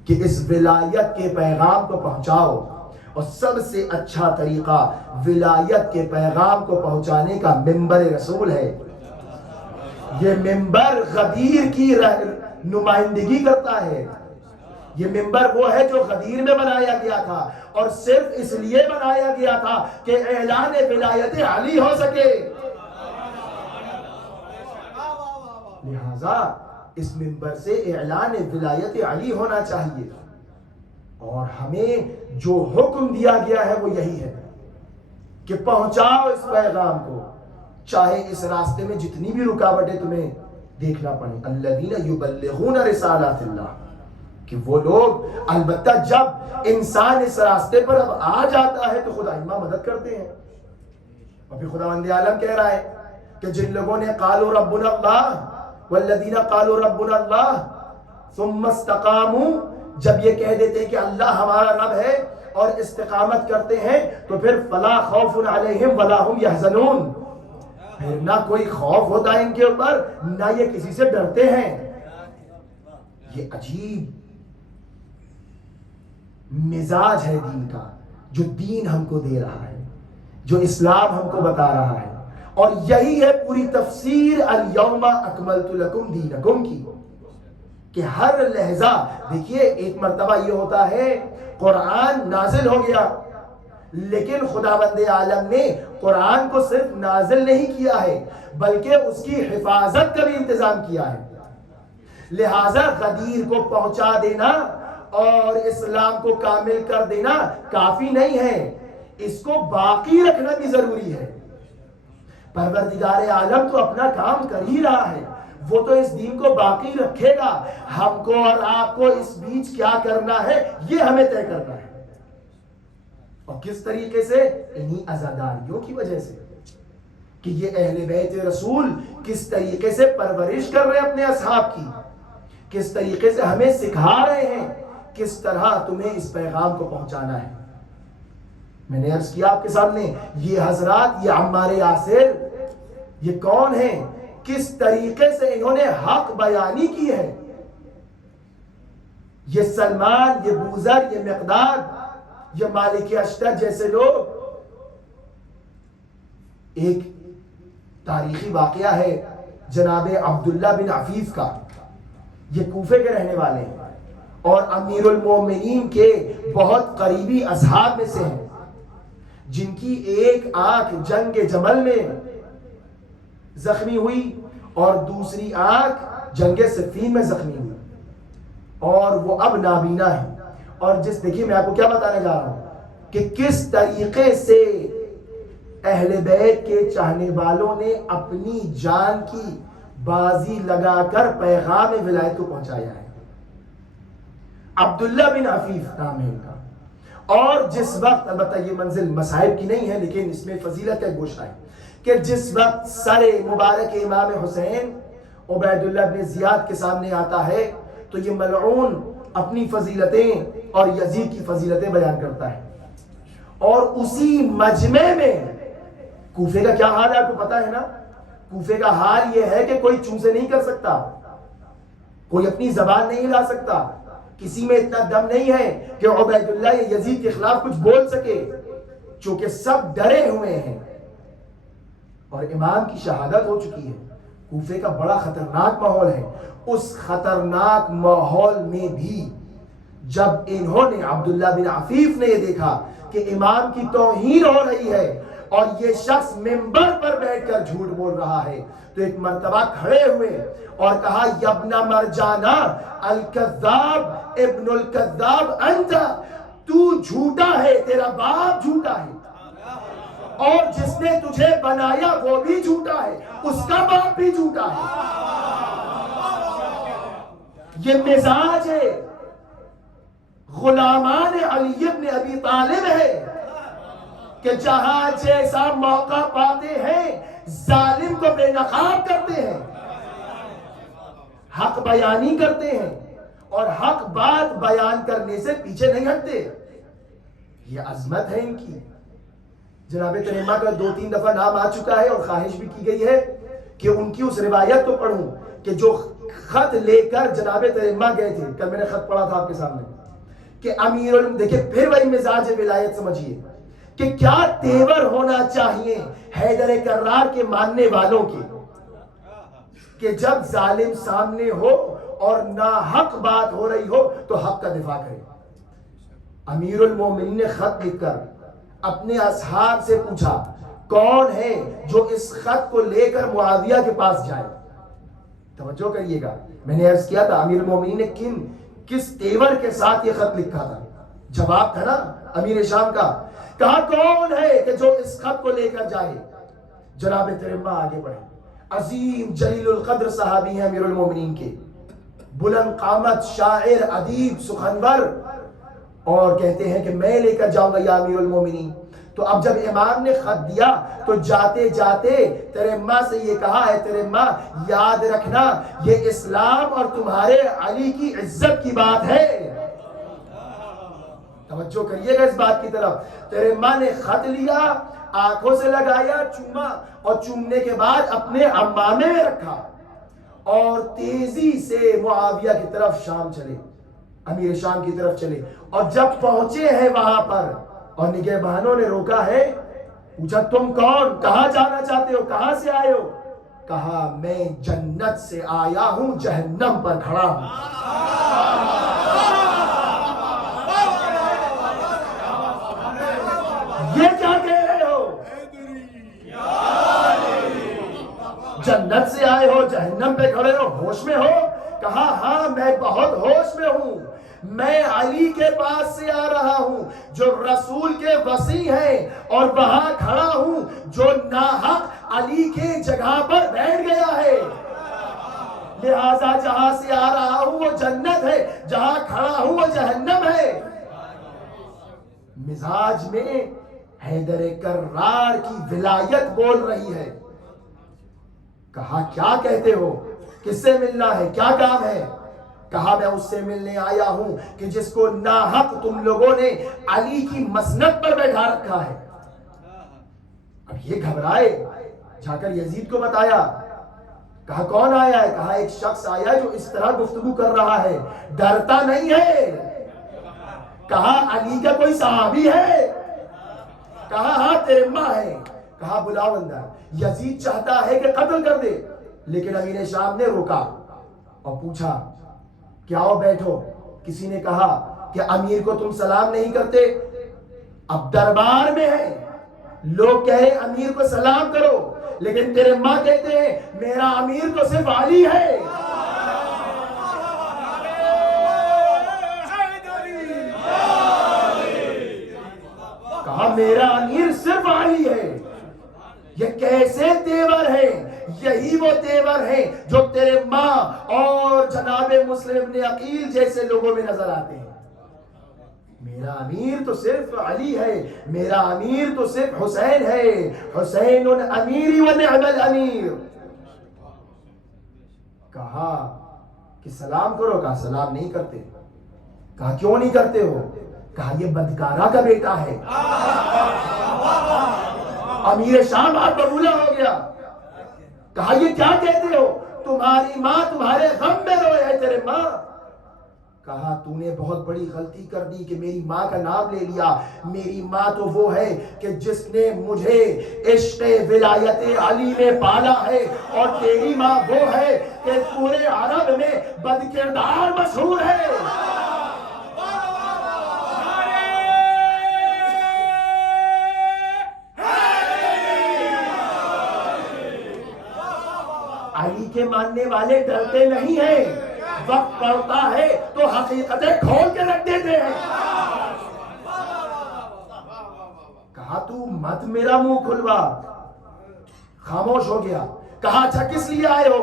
کہ اس ولایت کے پیغام کو پہنچاؤ. اور سب سے اچھا طریقہ ولایت کے پیغام کو پہنچانے کا منبر رسول ہے. یہ منبر غدیر کی نمائندگی کرتا ہے. یہ منبر وہ ہے جو غدیر میں بنایا گیا تھا, اور صرف اس لیے بنایا گیا تھا کہ اعلان ولایت علی ہو سکے. لہذا اس منبر سے اعلان ولایت علی ہونا چاہیے. اور ہمیں جو حکم دیا گیا ہے وہ یہی ہے کہ پہنچاؤ اس پیغام کو, چاہے اس راستے میں جتنی بھی رکاوٹیں تمہیں دیکھنا پڑیں. الذین یبلغون رسالات اللہ, کہ وہ لوگ, البتہ جب انسان اس راستے پر اب آ جاتا ہے تو خدا ائمہ مدد کرتے ہیں. اور پھر خداوند عالم کہہ رہا ہے کہ جن لوگوں نے قالوا ربنا اللہ والذین قالوا ربنا اللہ ثم استقاموا, جب یہ کہہ دیتے ہیں کہ اللہ ہمارا رب ہے اور استقامت کرتے ہیں, تو پھر فلا خوف علیہم ولا هم یحزنون, پھر نہ کوئی خوف ہوتا ہے ان کے اوپر, نہ یہ کسی سے ڈرتے ہیں. یہ عجیب مزاج ہے دین کا، جو دین ہم کو دے رہا ہے، جو اسلام ہم کو بتا رہا ہے. اور یہی ہے پوری تفسیر الیوم اکملت لکم دینکم کی، کہ ہر لہجہ دیکھیے. ایک مرتبہ یہ ہوتا ہے قرآن نازل ہو گیا، لیکن خداوند عالم نے قرآن کو صرف نازل نہیں کیا ہے بلکہ اس کی حفاظت کا بھی انتظام کیا ہے. لہذا غدیر کو پہنچا دینا اور اسلام کو کامل کر دینا کافی نہیں ہے، اس کو باقی رکھنا بھی ضروری ہے. پروردگار عالم تو اپنا کام کر ہی رہا ہے، وہ تو اس دین کو باقی رکھے گا. ہم کو اور آپ کو اس بیچ کیا کرنا ہے یہ ہمیں طے کرنا ہے. اور کس طریقے سے؟ انہی عزاداریوں کی وجہ سے کہ یہ اہل بیت رسول کس طریقے سے پرورش کر رہے ہیں اپنے اصحاب کی، کس طریقے سے ہمیں سکھا رہے ہیں کس طرح تمہیں اس پیغام کو پہنچانا ہے. میں نے عرض کیا آپ کے سامنے، یہ حضرات، یہ عمار یاسر، یہ کون ہیں؟ کس طریقے سے انہوں نے حق بیانی کی ہے. یہ سلمان، یہ بوذر، یہ مقداد، یہ مالک اشتر جیسے لوگ. ایک تاریخی واقعہ ہے جناب عبداللہ بن عفیف کا. یہ کوفے کے رہنے والے ہیں اور امیر المومنین کے بہت قریبی اصحاب میں سے ہیں، جن کی ایک آنکھ جنگ جمل میں زخمی ہوئی اور دوسری آنکھ جنگ صفین میں زخمی ہوئی، اور وہ اب نابینا ہے. اور دیکھیے میں آپ کو کیا بتانے جا رہا ہوں کہ کس طریقے سے اہل بیت کے چاہنے والوں نے اپنی جان کی بازی لگا کر پیغام ولایت کو پہنچایا ہے. عبداللہ بن عفیف نام ہے ان کا. اور جس وقت، البتہ یہ منزل مصائب کی نہیں ہے لیکن اس میں فضیلت کا گوشہ ہے، کہ جس وقت سر مبارک امام حسین عبید اللہ بن زیاد کے سامنے آتا ہے تو یہ ملعون اپنی فضیلتیں اور یزید کی فضیلتیں بیان کرتا ہے. اور اسی مجمع میں کوفے کا کیا حال ہے آپ کو پتا ہے نا. کوفے کا حال یہ ہے کہ کوئی چوں سے نہیں کر سکتا، کوئی اپنی زبان نہیں لا سکتا، کسی میں اتنا دم نہیں ہے کہ عبید اللہ یا یزید کے خلاف کچھ بول سکے، چونکہ سب ڈرے ہوئے ہیں اور امام کی شہادت ہو چکی ہے. کوفے کا بڑا خطرناک ماحول ہے. اس خطرناک ماحول میں بھی جب انہوں نے، عبداللہ بن عفیف نے یہ دیکھا کہ امام کی توہین ہو رہی ہے اور یہ شخص منبر پر بیٹھ کر جھوٹ بول رہا ہے، تو ایک مرتبہ کھڑے ہوئے اور کہا یبن مرجانہ الکذاب ابن الکذاب انت، تو جھوٹا ہے، تیرا باپ جھوٹا ہے، اور جس نے تجھے بنایا وہ بھی جھوٹا ہے، اس کا باپ بھی جھوٹا ہے. یہ مزاج ہے غلامان علی ابن ابی طالب ہے کہ جہاں جیسا موقع پاتے ہیں ظالم کو بے نقاب کرتے ہیں، حق بیانی کرتے ہیں اور حق بات بیان کرنے سے پیچھے نہیں ہٹتے. یہ عظمت ہے ان کی. جناب تریمہ کا 2-3 دفعہ نام آ چکا ہے اور خواہش بھی کی گئی ہے کہ ان کی اس روایت تو پڑھوں کہ جو خط لے کر جناب تریمہ گئے تھے. کل میں نے خط پڑھا تھا آپ کے سامنے کہ امیر دیکھیں پھر وہی مزاج ولایت سمجھیے کہ کیا تیور ہونا چاہیے حیدر کرار کے ماننے والوں کے، کہ جب ظالم سامنے ہو اور ناحق بات ہو رہی ہو تو حق کا دفاع کرے. امیر المومنین نے خط لکھ کر اپنے اصحاب سے پوچھا کون ہے جو اس خط کو لے کر معاویہ کے پاس جائے. توجہ کریے گا، میں نے عرض کیا تھا امیر المومنین نے کس تیور کے ساتھ یہ خط لکھا تھا. جواب تھا نا امیر شام کا. کہا کون ہے کہ جو اس خط کو لے کر جائے. جناب ترمہ آگے بڑھے، عظیم جلیل القدر صحابی ہیں امیر المومنین کے، بلند قامت، شاعر، ادیب، سخنور، اور کہتے ہیں کہ میں لے کر جاؤں گا یا امیر المومنین. تو اب جب امام نے خط دیا تو جاتے جاتے ترمہ سے یہ کہا ہے ترمہ یاد رکھنا یہ اسلام اور تمہارے علی کی عزت کی بات ہے. توجہ کریے گا اس بات کی طرف. ترمہ نے خط لیا، آنکھوں سے لگایا، چوما، اور چومنے کے بعد اپنے عمامے میں رکھا اور تیزی سے معاویہ کی طرف شام چلے، امیر شام کی طرف چلے. اور جب پہنچے ہیں وہاں پر اور نگہبانوں نے روکا ہے، پوچھا تم کون، کہاں جانا چاہتے ہو، کہاں سے آئے ہو؟ کہا میں جنت سے آیا ہوں، جہنم پر کھڑا ہوں. یہ کیا کہہ رہے ہو؟ جنت سے آئے ہو، جہنم پہ کھڑے ہو، ہوش میں ہو؟ کہا ہاں میں بہت ہوش میں ہوں، میں علی کے پاس سے آ رہا ہوں جو رسول کے وصی ہیں، اور وہاں کھڑا ہوں جو ناحق علی کے جگہ پر بیٹھ گیا ہے، لہذا جہاں سے آ رہا ہوں وہ جنت ہے، جہاں کھڑا ہوں وہ جہنم ہے. مزاج میں حیدر کرار کی ولایت بول رہی ہے. کہا کیا کہتے ہو، کس سے ملنا ہے، کیا کام ہے؟ کہا میں اس سے ملنے آیا ہوں کہ جس کو ناحق تم لوگوں نے علی کی مسند پر بیٹھا رکھا ہے. اب یہ گھبرائے، جا کر یزید کو بتایا. کہا کون آیا ہے؟ کہا ایک شخص آیا جو اس طرح گفتگو کر رہا ہے، ڈرتا نہیں ہے. کہا علی کا کوئی صحابی ہے؟ کہا ہاں تیرے ماں ہے. کہا بلاؤ اندر. یزید چاہتا ہے کہ قتل کر دے، لیکن امیر شام نے روکا اور پوچھا کہ آؤ بیٹھو. کسی نے کہا کہ امیر کو تم سلام نہیں کرتے؟ اب دربار میں ہے، لوگ کہے امیر کو سلام کرو، لیکن تیرے ماں کہتے ہیں میرا امیر تو صرف علی ہے. کہا میرا امیر صرف علی ہے. یہ کیسے تیور ہیں؟ یہی وہ تیور ہیں جو تیرے ماں اور جناب مسلم ابن عقیل جیسے لوگوں میں نظر آتے ہیں. میرا امیر تو صرف علی ہے، میرا امیر تو صرف حسین ہے، حسین امیری و نعم الامیر. کہا کہ سلام کرو. کہا سلام نہیں کرتے. کہا کیوں نہیں کرتے ہو؟ کہا یہ بدکارہ کا بیٹا ہے. امیر شام آپ ببولا ہو گیا. کہا یہ کیا کہتے ہو؟ تمہاری ماں تمہارے غم میں روئے ہے، تیرے ماں. کہا تو نے بہت بڑی غلطی کر دی کہ میری ماں کا نام لے لیا. میری ماں تو وہ ہے کہ جس نے مجھے عشق ولایت علی میں پالا ہے، اور تیری ماں وہ ہے کہ پورے عرب میں بد کردار مشہور ہے. علی کے ماننے والے ڈرتے نہیں ہیں، وقت پڑتا ہے تو حقیقتیں کھول کے رکھ دیتے ہیں. کہا تو مت میرا منہ کھلوا. خاموش ہو گیا. کہا اچھا کس لیے آئے ہو؟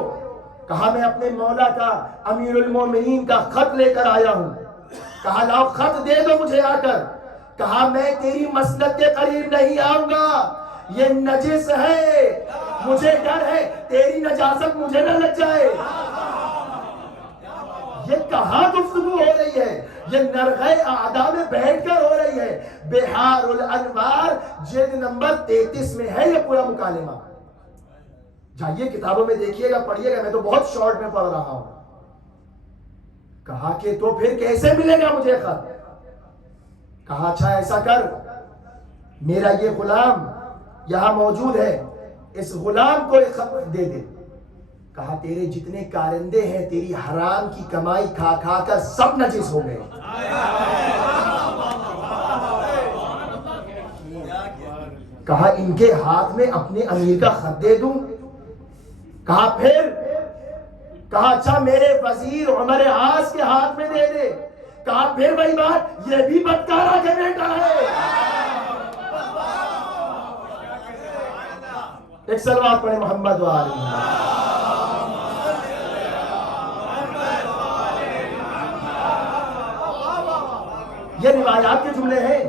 کہا میں اپنے مولا کا، امیر المومنین کا خط لے کر آیا ہوں. کہا لاؤ خط دے دو مجھے آ کر. کہا میں تیری مسند کے قریب نہیں آؤں گا، یہ نجس ہے، مجھے ڈر ہے تیری نجاست مجھے نہ لگ جائے. یہ کہاں گفتگو ہو رہی ہے؟ یہ نرغہ اعداء میں بیٹھ کر ہو رہی ہے. بحار الانوار جلد نمبر 33 میں ہے یہ پورا مکالمہ. جائیے کتابوں میں دیکھیے گا، پڑھیے گا، میں تو بہت شارٹ میں پڑھ رہا ہوں. کہا کہ تو پھر کیسے ملے گا مجھے خط؟ کہا اچھا ایسا کر، میرا یہ غلام یہاں موجود ہے، اس غلام کو ایک خط دے دے. کہا تیرے جتنے کارندے ہیں تیری حرام کی کمائی کھا کھا کر سب نجس ہو گئے. کہا ان کے ہاتھ میں اپنے امیر کا خط دے دوں؟ کہا پھر؟ کہا اچھا میرے وزیر عمر عاص کے ہاتھ میں دے دے. کہا پھر وہی بات، یہ بھی بدکارہ کے بیٹا ہے. ایک صلوات پڑھے محمد و آلہ محمد. یہ روایات کے جملے ہیں،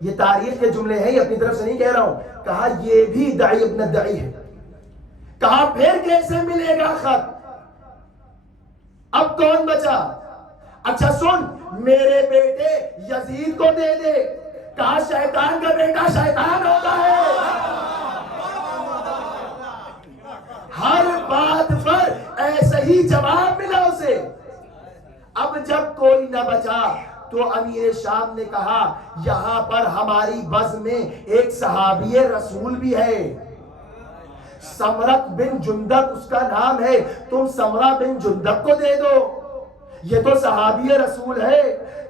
یہ تاریخ کے جملے ہیں، یہ اپنی طرف سے نہیں کہہ رہا ہوں. کہا یہ بھی داعی ابن داعی ہے. کہا پھر کیسے ملے گا خط؟ اب کون بچا؟ اچھا سن، میرے بیٹے یزید کو دے دے. کہا شیطان کا بیٹا شیطان ہوتا ہے، ہر بات پر ایسے نہ بچا تو امیر شام نے کہا یہاں پر ہماری بز میں ایک صحابی رسول بھی ہے، سمرت بن جندب اس کا نام ہے، تم سمرہ بن جندب کو دے دو، یہ تو صحابی رسول ہے۔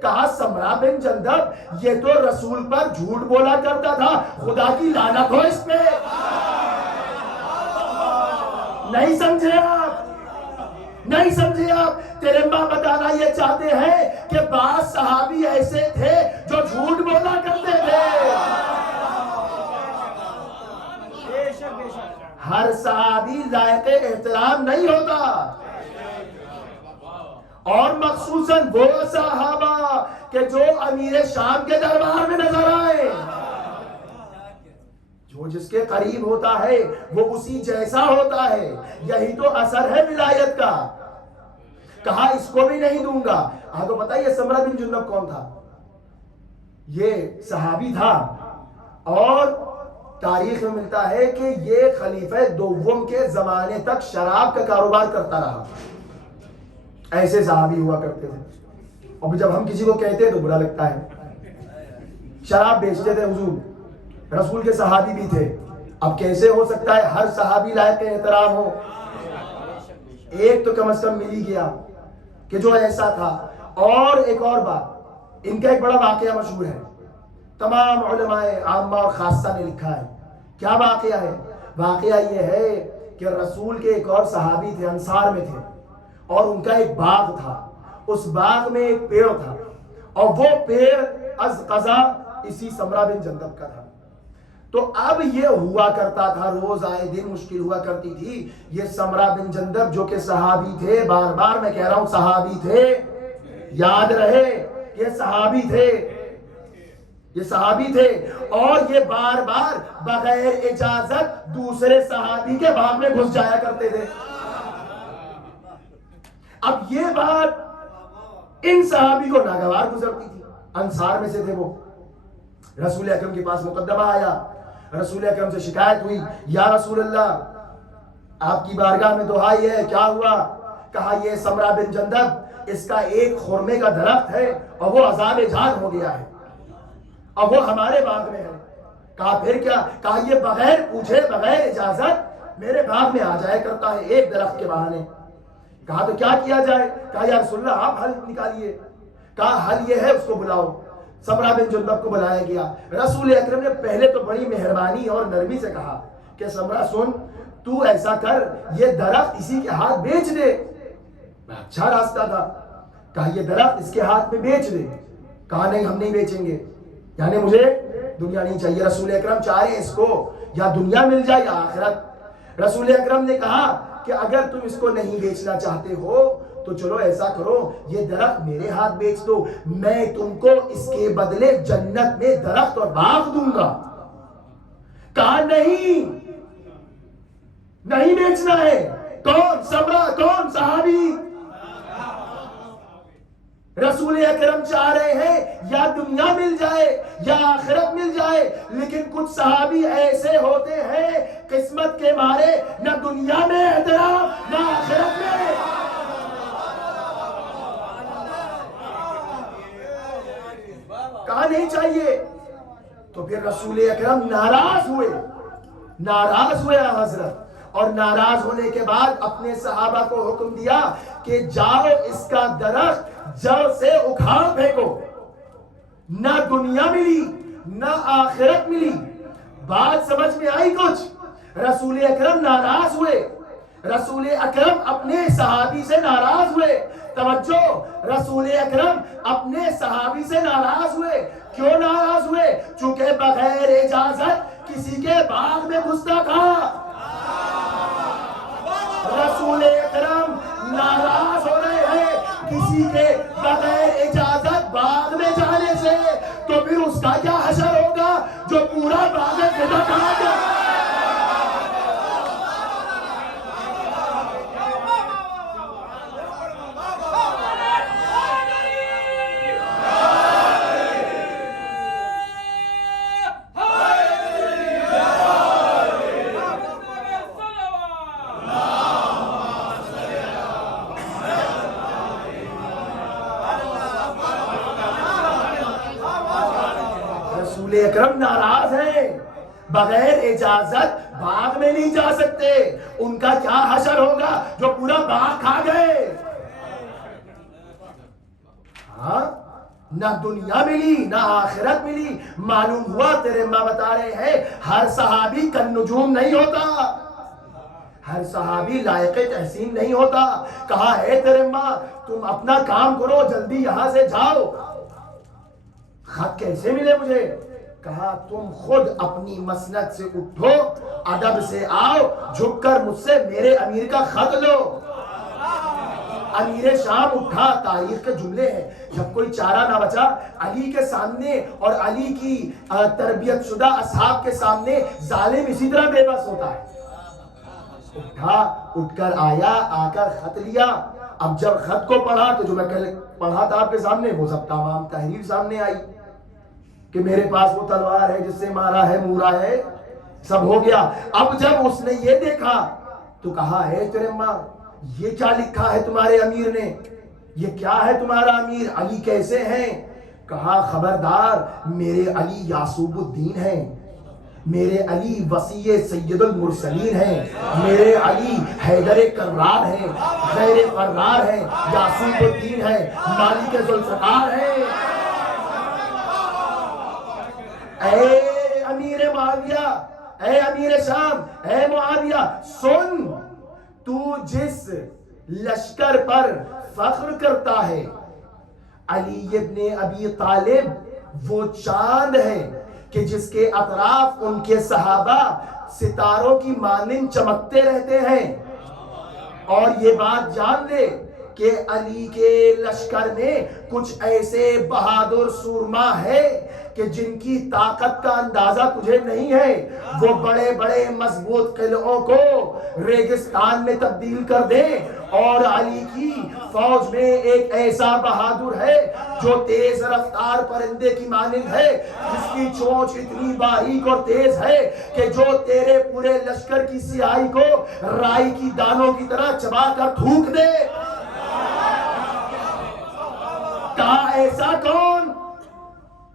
کہا سمرہ بن جندب یہ تو رسول پر جھوٹ بولا کرتا تھا، خدا کی لعنت ہو اس پہ۔ نہیں سمجھے آپ، نہیں سمجھے آپ؟ تیرے ماں بتانا یہ چاہتے ہیں کہ بعض صحابی ایسے تھے جو جھوٹ بولا کرتے تھے۔ ہر صحابی لائق احترام نہیں ہوتا، اور مخصوصاً وہ صحابہ کہ جو امیر شام کے دربار میں نظر آئے، جو جس کے قریب ہوتا ہے وہ اسی جیسا ہوتا ہے، یہی تو اثر ہے ولایت کا۔ کہا اس کو بھی نہیں دوں گا۔ آپ کو پتہ یہ سمرہ بن جندب کون تھا؟ یہ صحابی تھا، اور تاریخ میں ملتا ہے کہ یہ خلیفہ دوم کے زمانے تک شراب کا کاروبار کرتا رہا۔ ایسے صحابی ہوا کرتے تھے، اور جب ہم کسی کو کہتے ہیں تو برا لگتا ہے۔ شراب بیچتے تھے حضور، رسول کے صحابی بھی تھے۔ اب کیسے ہو سکتا ہے ہر صحابی لائق احترام ہو؟ ایک تو کم از کم مل ہی گیا کہ جو ایسا تھا۔ اور ایک اور بات، ان کا ایک بڑا واقعہ مشہور ہے، تمام علماء عامہ اور خاصہ نے لکھا ہے۔ کیا واقعہ ہے؟ واقعہ یہ ہے کہ رسول کے ایک اور صحابی تھے، انصار میں تھے، اور ان کا ایک باغ تھا، اس باغ میں ایک پیڑ تھا، اور وہ پیڑ از قضا اسی سمرہ بن جندب کا تھا۔ تو اب یہ ہوا کرتا تھا، روز آئے دن مشکل ہوا کرتی تھی۔ یہ سمرہ بن جندب جو کہ صحابی تھے، بار بار میں کہہ رہا ہوں صحابی تھے، یاد رہے یہ صحابی تھے، یہ صحابی تھے، اور یہ بار بار بغیر اجازت دوسرے صحابی کے باغ میں گھس جایا کرتے تھے۔ اب یہ بات ان صحابی کو ناگوار گزرتی تھی، انصار میں سے تھے وہ۔ رسول اکرم کے پاس مقدمہ آیا، رسول اکرم سے شکایت ہوئی، یا رسول اللہ آپ کی بارگاہ میں دعائی ہے، کیا ہوا؟ کہا یہ سمرہ بن جندب، اس کا ایک خرمے کا درخت ہے اور وہ عذاب جان ہو گیا ہے، اور وہ ہمارے باغ میں ہے۔ کہا پھر کیا؟ کہا یہ بغیر پوچھے بغیر اجازت میرے باغ میں آ جایا کرتا ہے ایک درخت کے بہانے۔ کہا تو کیا کیا جائے؟ کہا یا رسول اللہ آپ حل نکالیے۔ کہا حل یہ ہے اس کو بلاؤ۔ سمرہ بن جندب کو بلایا گیا۔ رسول اکرم نے پہلے تو بڑی مہربانی اور نرمی سے کہا کہ سمرہ سن، تو ایسا کر یہ درخت اسی کے ہاتھ بیچ دے۔ اچھا راستہ تھا، کہا یہ درخت اس کے ہاتھ میں بیچ دے۔ کہا نہیں ہم نہیں بیچیں گے، یعنی مجھے دنیا نہیں چاہیے۔ رسول اکرم چاہے اس کو یا دنیا مل جائے یا آخرت۔ رسول اکرم نے کہا کہ اگر تم اس کو نہیں بیچنا چاہتے ہو تو چلو ایسا کرو، یہ درخت میرے ہاتھ بیچ دو، میں تم کو اس کے بدلے جنت میں درخت اور باغ دوں گا۔ کہا نہیں، نہیں بیچنا ہے۔ کون؟ سمرہ، کون؟ صحابی۔ رسول اکرم چاہ رہے ہیں یا دنیا مل جائے یا آخرت مل جائے، لیکن کچھ صحابی ایسے ہوتے ہیں قسمت کے مارے نہ دنیا میں احترام نہ آخرت میں۔ کہا نہیں چاہیے۔ تو پھر رسول اکرم ناراض ہوئے، ناراض ہوئے حضرت، اور ناراض ہونے کے بعد اپنے صحابہ کو حکم دیا کہ جاؤ اس کا درخت جڑ سے اکھاڑ پھینکو۔ نہ دنیا ملی نہ آخرت ملی۔ بات سمجھ میں آئی کچھ؟ رسول اکرم ناراض ہوئے، رسول اکرم اپنے صحابی سے ناراض ہوئے۔ توجہ، رسول اکرم اپنے صحابی سے ناراض ہوئے۔ کیوں ناراض ہوئے؟ چونکہ بغیر اجازت کسی کے باغ میں گھستا تھا۔ رسول اکرم ناراض ہو رہے ہیں کسی کے بغیر اجازت باغ میں جانے سے، تو پھر اس کا کیا حشر ہوگا جو پورا باغ فدا کھا گیا۔ ناراض ہیں، بغیر اجازت باغ میں نہیں جا سکتے، ان کا کیا حشر ہوگا جو پورا باغ کھا گئے۔ ہاں، نہ دنیا ملی نہ آخرت ملی۔ معلوم ہوا تیرے ماں بتا رہے ہیں ہر صحابی کن نجوم نہیں ہوتا، ہر صحابی لائق تحسین نہیں ہوتا۔ کہا ہے تیرے ماں تم اپنا کام کرو، جلدی یہاں سے جاؤ۔ خط کیسے ملے مجھے؟ کہا تم خود اپنی مسند سے اٹھو، ادب سے آؤ، جھک کر مجھ سے میرے امیر کا خط لو۔ امیر شام اٹھا، تاریخ کے جملے ہیں، جب کوئی چارہ نہ بچا علی کے سامنے اور علی کی تربیت شدہ اصحاب کے سامنے ظالم اسی طرح بے بس ہوتا ہے۔ اٹھا، اٹھ کر آیا، آ کر خط لیا۔ اب جب خط کو پڑھا تو جو میں کل پڑھا تھا آپ کے سامنے وہ سب تمام تحریر سامنے آئی کہ میرے پاس وہ تلوار ہے جس سے مارا ہے مورا ہے، سب ہو گیا۔ اب جب اس نے یہ دیکھا تو کہا ہے تیرے ماں یہ کیا لکھا ہے تمہارے امیر نے، یہ کیا ہے تمہارا امیر، علی کیسے ہیں؟ کہا خبردار، میرے علی یعصوب الدین ہیں، میرے علی وصی سید المرسلین ہیں، میرے علی حیدر کرار ہیں، غیر فرار ہیں، یعصوب الدین ہیں، مالک ذوالفقار ہیں۔ اے امیر معاویہ، اے امیر شام، اے معاویہ سن، تو جس لشکر پر فخر کرتا ہے علی ابن ابی طالب وہ چاند ہے کہ جس کے اطراف ان کے صحابہ ستاروں کی مانند چمکتے رہتے ہیں، اور یہ بات جان لے کہ علی کے لشکر میں کچھ ایسے بہادر سورما ہے کہ جن کی طاقت کا اندازہ تجھے نہیں ہے، وہ بڑے بڑے مضبوط قلعوں کو ریگستان میں تبدیل کر دیں، اور علی کی فوج میں ایک ایسا بہادر ہے جو تیز رفتار پرندے کی مانند ہے، جس کی چونچ اتنی باریک اور تیز ہے کہ جو تیرے پورے لشکر کی سیاہی کو رائی کی دانوں کی طرح چبا کر تھوک دے۔ کہا ایسا کون؟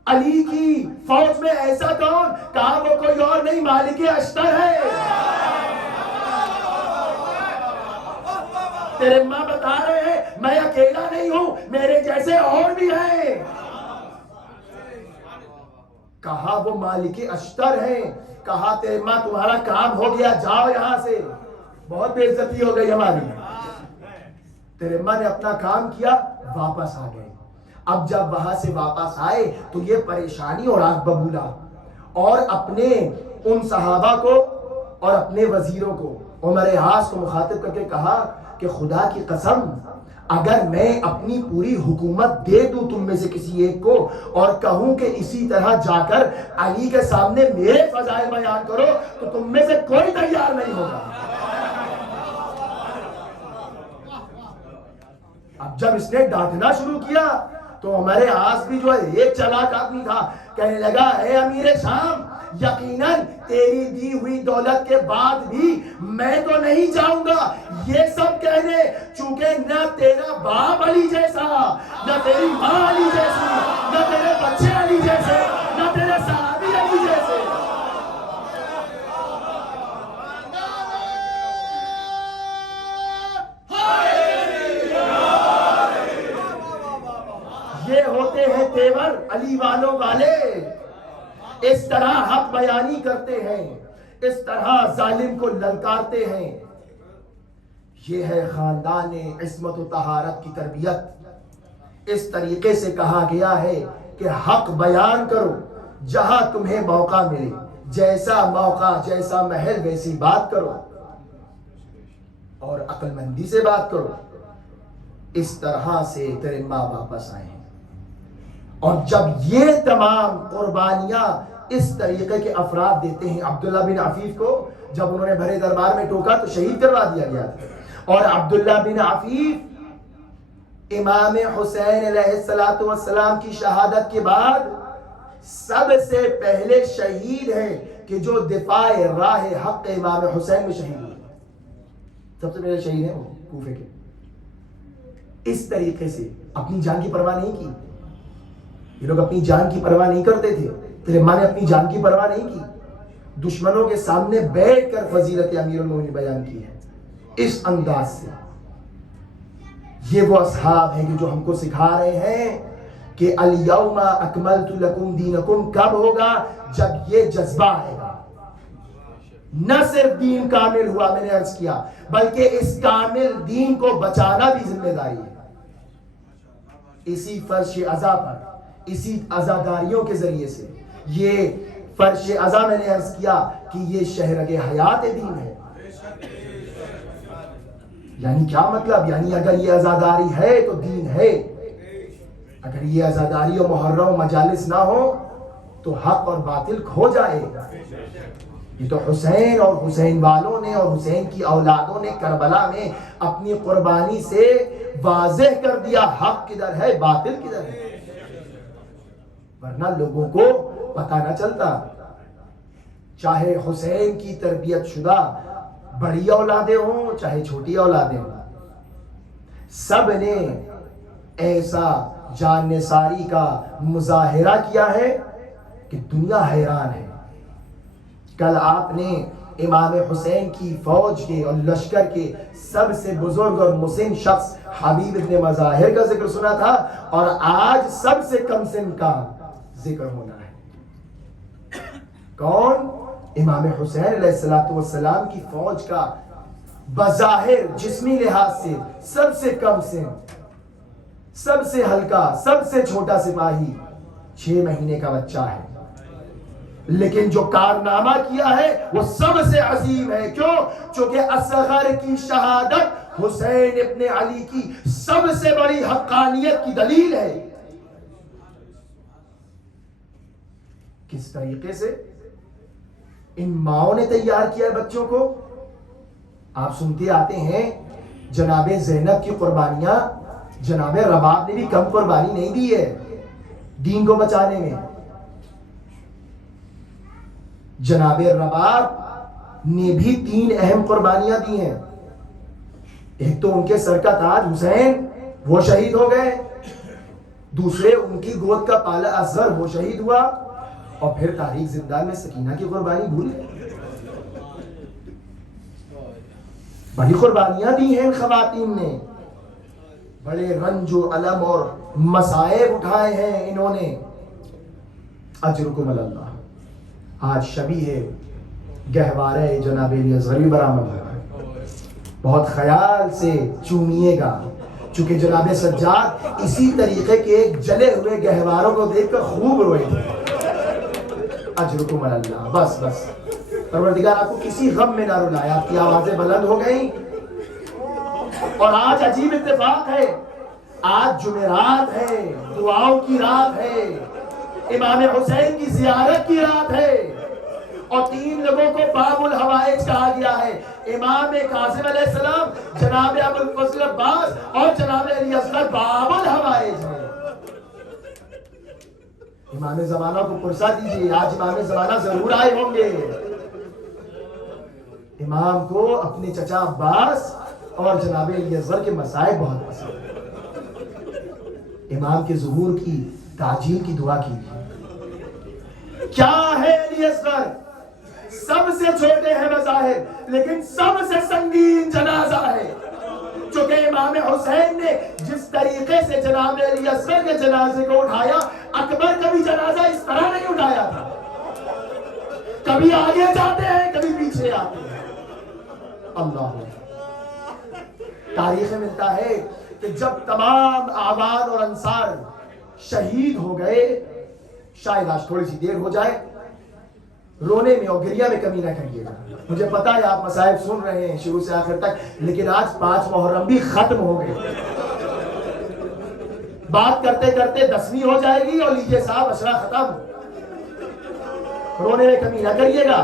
علی کی فوج میں ایسا کون؟ کہا وہ کوئی اور نہیں مالک اشتر ہے۔ تیرے ماں بتا رہے ہیں میں اکیلا نہیں ہوں، میرے جیسے اور بھی ہیں۔ کہا وہ مالک اشتر ہیں۔ کہا تیرے ماں تمہارا کام ہو گیا، جاؤ یہاں سے، بہت بے عزتی ہو گئی ہماری۔ تیرے ماں نے اپنا کام کیا، واپس آ گئے۔ اب جب وہاں سے واپس آئے تو یہ پریشانی اور آگ ببولا، اور اپنے ان صحابہ کو اور اپنے وزیروں کو عمر حاس کو مخاطب کر کے کہا کہ خدا کی قسم اگر میں اپنی پوری حکومت دے دوں تم میں سے کسی ایک کو اور کہوں کہ اسی طرح جا کر علی کے سامنے میرے فضائل بیان کرو تو تم میں سے کوئی تیار نہیں ہوگا۔ اب جب اس نے ڈانٹنا شروع کیا تو ہمارے آس بھی جو ہے ایک چلاک آدمی تھا، کہنے لگا اے امیر شام یقیناً تیری دی ہوئی دولت کے بعد بھی میں تو نہیں جاؤں گا یہ سب کہنے، چونکہ نہ تیرا باپ علی جیسا، نہ تیری ماں علی جیسی، نہ تیرے بچے علی جیسے، نہ تیرے صحابی علی جیسے۔ یہ ہوتے ہیں تیور علی والوں والے، اس طرح حق بیانی کرتے ہیں، اس طرح ظالم کو للکارتے ہیں۔ یہ ہے خاندان عصمت و طہارت کی تربیت۔ اس طریقے سے کہا گیا ہے کہ حق بیان کرو جہاں تمہیں موقع ملے، جیسا موقع جیسا محل ویسی بات کرو، اور عقل مندی سے بات کرو۔ اس طرح سے تیرے ماں واپس آئے ہیں، اور جب یہ تمام قربانیاں اس طریقے کے افراد دیتے ہیں، عبداللہ بن عفیف کو جب انہوں نے بھرے دربار میں ٹوکا تو شہید کروا دیا گیا تھا، اور عبداللہ بن عفیف امام حسین علیہ السلام کی شہادت کے بعد سب سے پہلے شہید ہیں کہ جو دفاع راہ حق امام حسین میں شہید ہوئے، سب سے پہلے شہید ہیں وہ کوفے کے۔ اس طریقے سے اپنی جان کی پرواہ نہیں کی، یہ لوگ اپنی جان کی پرواہ نہیں کرتے تھے، تیرے ماں نے اپنی جان کی پرواہ نہیں کی، دشمنوں کے سامنے بیٹھ کر فضیلت امیر المومنین بیان کی ہے اس انداز سے۔ یہ وہ اصحاب ہیں کہ جو ہم کو سکھا رہے ہیں کہ الیوم اکملت لکم دینکم کب ہوگا؟ جب یہ جذبہ آئے گا۔ نہ صرف دین کامل ہوا، میں نے عرض کیا، بلکہ اس کامل دین کو بچانا بھی ذمہ داری ہے۔ اسی فرش عزا پر، اسی عزاداریوں کے ذریعے سے، یہ فرش عزا میں نے عرض کیا کہ یہ شہرگ حیات دین ہے۔ یعنی کیا مطلب؟ یعنی اگر یہ عزاداری ہے تو دین ہے، اگر یہ عزاداری و محرم و مجالس نہ ہو تو حق اور باطل کھو جائے گا۔ یہ تو حسین اور حسین والوں نے اور حسین کی اولادوں نے کربلا میں اپنی قربانی سے واضح کر دیا حق کدھر ہے باطل کدھر ہے، ورنہ لوگوں کو پتہ نہ چلتا۔ چاہے حسین کی تربیت شدہ بڑی اولادیں ہوں چاہے چھوٹی اولادیں ہوں، سب نے ایسا جان نثاری کا مظاہرہ کیا ہے کہ دنیا حیران ہے۔ کل آپ نے امام حسین کی فوج کے اور لشکر کے سب سے بزرگ اور مسن شخص حبیب ابن مظاہر کا ذکر سنا تھا، اور آج سب سے کم سن کا ذکر ہونا ہے۔ کون؟ امام حسین علیہ السلام کی فوج کا بظاہر جسمی لحاظ سے سب سے کم سن، سب سے ہلکا، سب سے چھوٹا سپاہی 6 مہینے کا بچہ ہے، لیکن جو کارنامہ کیا ہے وہ سب سے عظیم ہے۔ کیوں؟ چونکہ اصغر کی شہادت حسین ابن علی کی سب سے بڑی حقانیت کی دلیل ہے۔ کس طریقے سے ان ماؤں نے تیار کیا ہے بچوں کو؟ آپ سنتے آتے ہیں جناب زینب کی قربانیاں، جناب رباب نے بھی کم قربانی نہیں دی ہے دین کو بچانے میں۔ جناب رباب نے بھی 3 اہم قربانیاں دی ہیں۔ ایک تو ان کے سر کا تاج حسین، وہ شہید ہو گئے، دوسرے ان کی گود کا پالا اصغر، وہ شہید ہوا، اور پھر تاریخ زندان میں سکینہ کی قربانی بھول گئے۔ بڑی قربانیاں دی ہیں ان خواتین نے، بڑے رنج و علم اور مصائب اٹھائے ہیں انہوں نے۔ اجرکم اللہ۔ آج شبیہ گہوارہ جناب علی اصغری برآمد ہوا ہے، بہت خیال سے چومیے گا، چونکہ جناب سجاد اسی طریقے کے ایک جلے ہوئے گہواروں کو دیکھ کر خوب روئے تھے۔ اجرکم اللہ۔ بس بس پروردگار آپ کو کسی غم میں نہ رلائے۔ آپ کی آوازیں بلند ہو گئیں، اور آج عجیب اتفاق ہے، آج جمعرات ہے، دعاؤں کی رات ہے، امام حسین کی زیارت کی رات ہے، اور 3 لوگوں کو باب الحوائج کہا گیا ہے۔ امام کاظم علیہ السلام، جناب ابو الفضل عباس اور جناب علی اصغر باب الحوائج ہیں۔ امام زمانہ کو پرسا دیجئے، آج امام زمانہ ضرور آئے ہوں گے۔ امام کو اپنے چچا عباس اور جناب علی اصغر کے مسائب بہت پسند ہے۔ امام کے ظہور کی تعجیل کی دعا کیجیے۔ کیا ہے علی اصغر؟ سب سے چھوٹے ہیں بظاہر، لیکن سب سے سنگین جنازہ ہے، چونکہ امام حسین نے جس طریقے سے جناب علی اصغر کے جنازے کو اٹھایا، اکبر کبھی جنازہ اس طرح نہیں اٹھایا تھا۔ کبھی آگے جاتے ہیں، کبھی پیچھے آتے ہیں۔ اللہ تاریخ میں ملتا ہے کہ جب تمام آباد اور انصار شہید ہو گئے، شاید آج تھوڑی سی دیر ہو جائے، رونے میں اور گریہ میں کمی نہ کریے گا۔ مجھے پتا ہے آپ مصائب سن رہے ہیں شروع سے آخر تک، لیکن آج 5 محرم بھی ختم ہو گئے۔ بات کرتے کرتے 10ویں ہو جائے گی اور لیجئے صاحب عشرہ ختم۔ رونے میں کمی نہ کریے گا،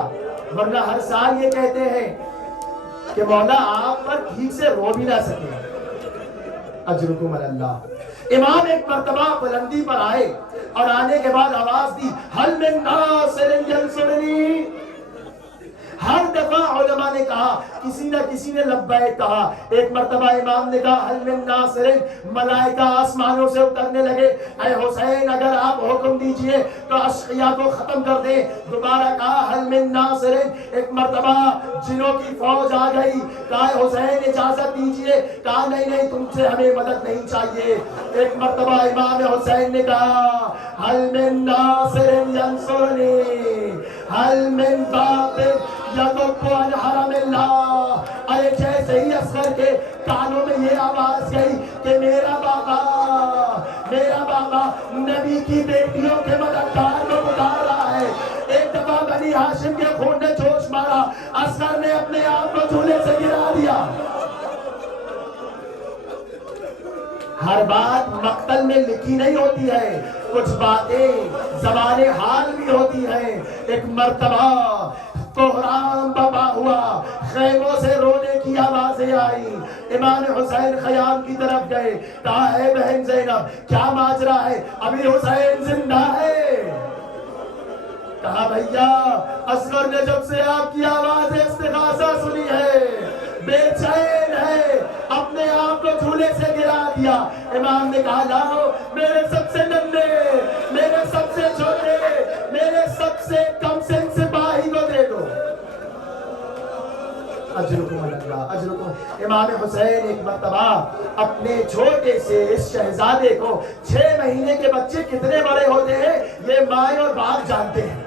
ورنہ ہر سال یہ کہتے ہیں کہ مولا آپ پر ٹھیک سے رو بھی نہ سکے۔ اجرکم اللہ۔ امام ایک مرتبہ بلندی پر آئے اور آنے کے بعد آواز دی، حل من ناصر ینصرنی۔ ہر دفعہ علماء نے کہا کسی نہ کسی نے لبیک کہا. ایک مرتبہ امام نے کہا حل من ناصر, ملائکہ آسمانوں سے اترنے لگے, اے حسین اگر آپ حکم دیجئے تو اشقیاء کو ختم کر دیں. دوبارہ کہا حل من ناصر, ایک مرتبہ جنوں کی فوج آ گئی. کہا حسین اجازت دیجئے, کہا نہیں نہیں تم سے ہمیں مدد نہیں چاہیے. ایک مرتبہ امام حسین نے کہا حل من ناصر ینصرنی حل من باطل یدب عن حرم اللہ. ارے جیسے ہی اصغر کے کانوں میں یہ آواز گئی کہ میرا بابا نبی کی بیٹیوں کے مددگار کو پکار رہا ہے. ایک دفعہ بنی ہاشم کے خون نے جوش مارا, اصغر نے اپنے آپ کو جھولے سے گرا دیا. ہر بات مقتل میں لکھی نہیں ہوتی ہے, کچھ باتیں زبان حال بھی ہوتی ہیں. ایک مرتبہ کوہرام بپا ہوا, خیموں سے رونے کی آوازیں آئی. امام حسین خیام کی طرف گئے, کہا اے بہن زینب کیا ماجرا ہے, ابھی حسین زندہ ہے؟ کہا بھیا اصغر نے جب سے آپ کی آواز استغاثہ سنی ہے بے چین ہے, اپنے آپ کو جھولے سے گرا دیا. امام نے کہا لاؤ میرے سب سے ننھے, میرے سب سے چھوٹے, میرے سب سے کم سن سپاہی کو دے دو. اجرکم اللہ اجرکم. امام حسین ایک مرتبہ اپنے چھوٹے سے اس شہزادے کو, 6 مہینے کے بچے کتنے بڑے ہوتے ہیں یہ مائیں اور باپ جانتے ہیں,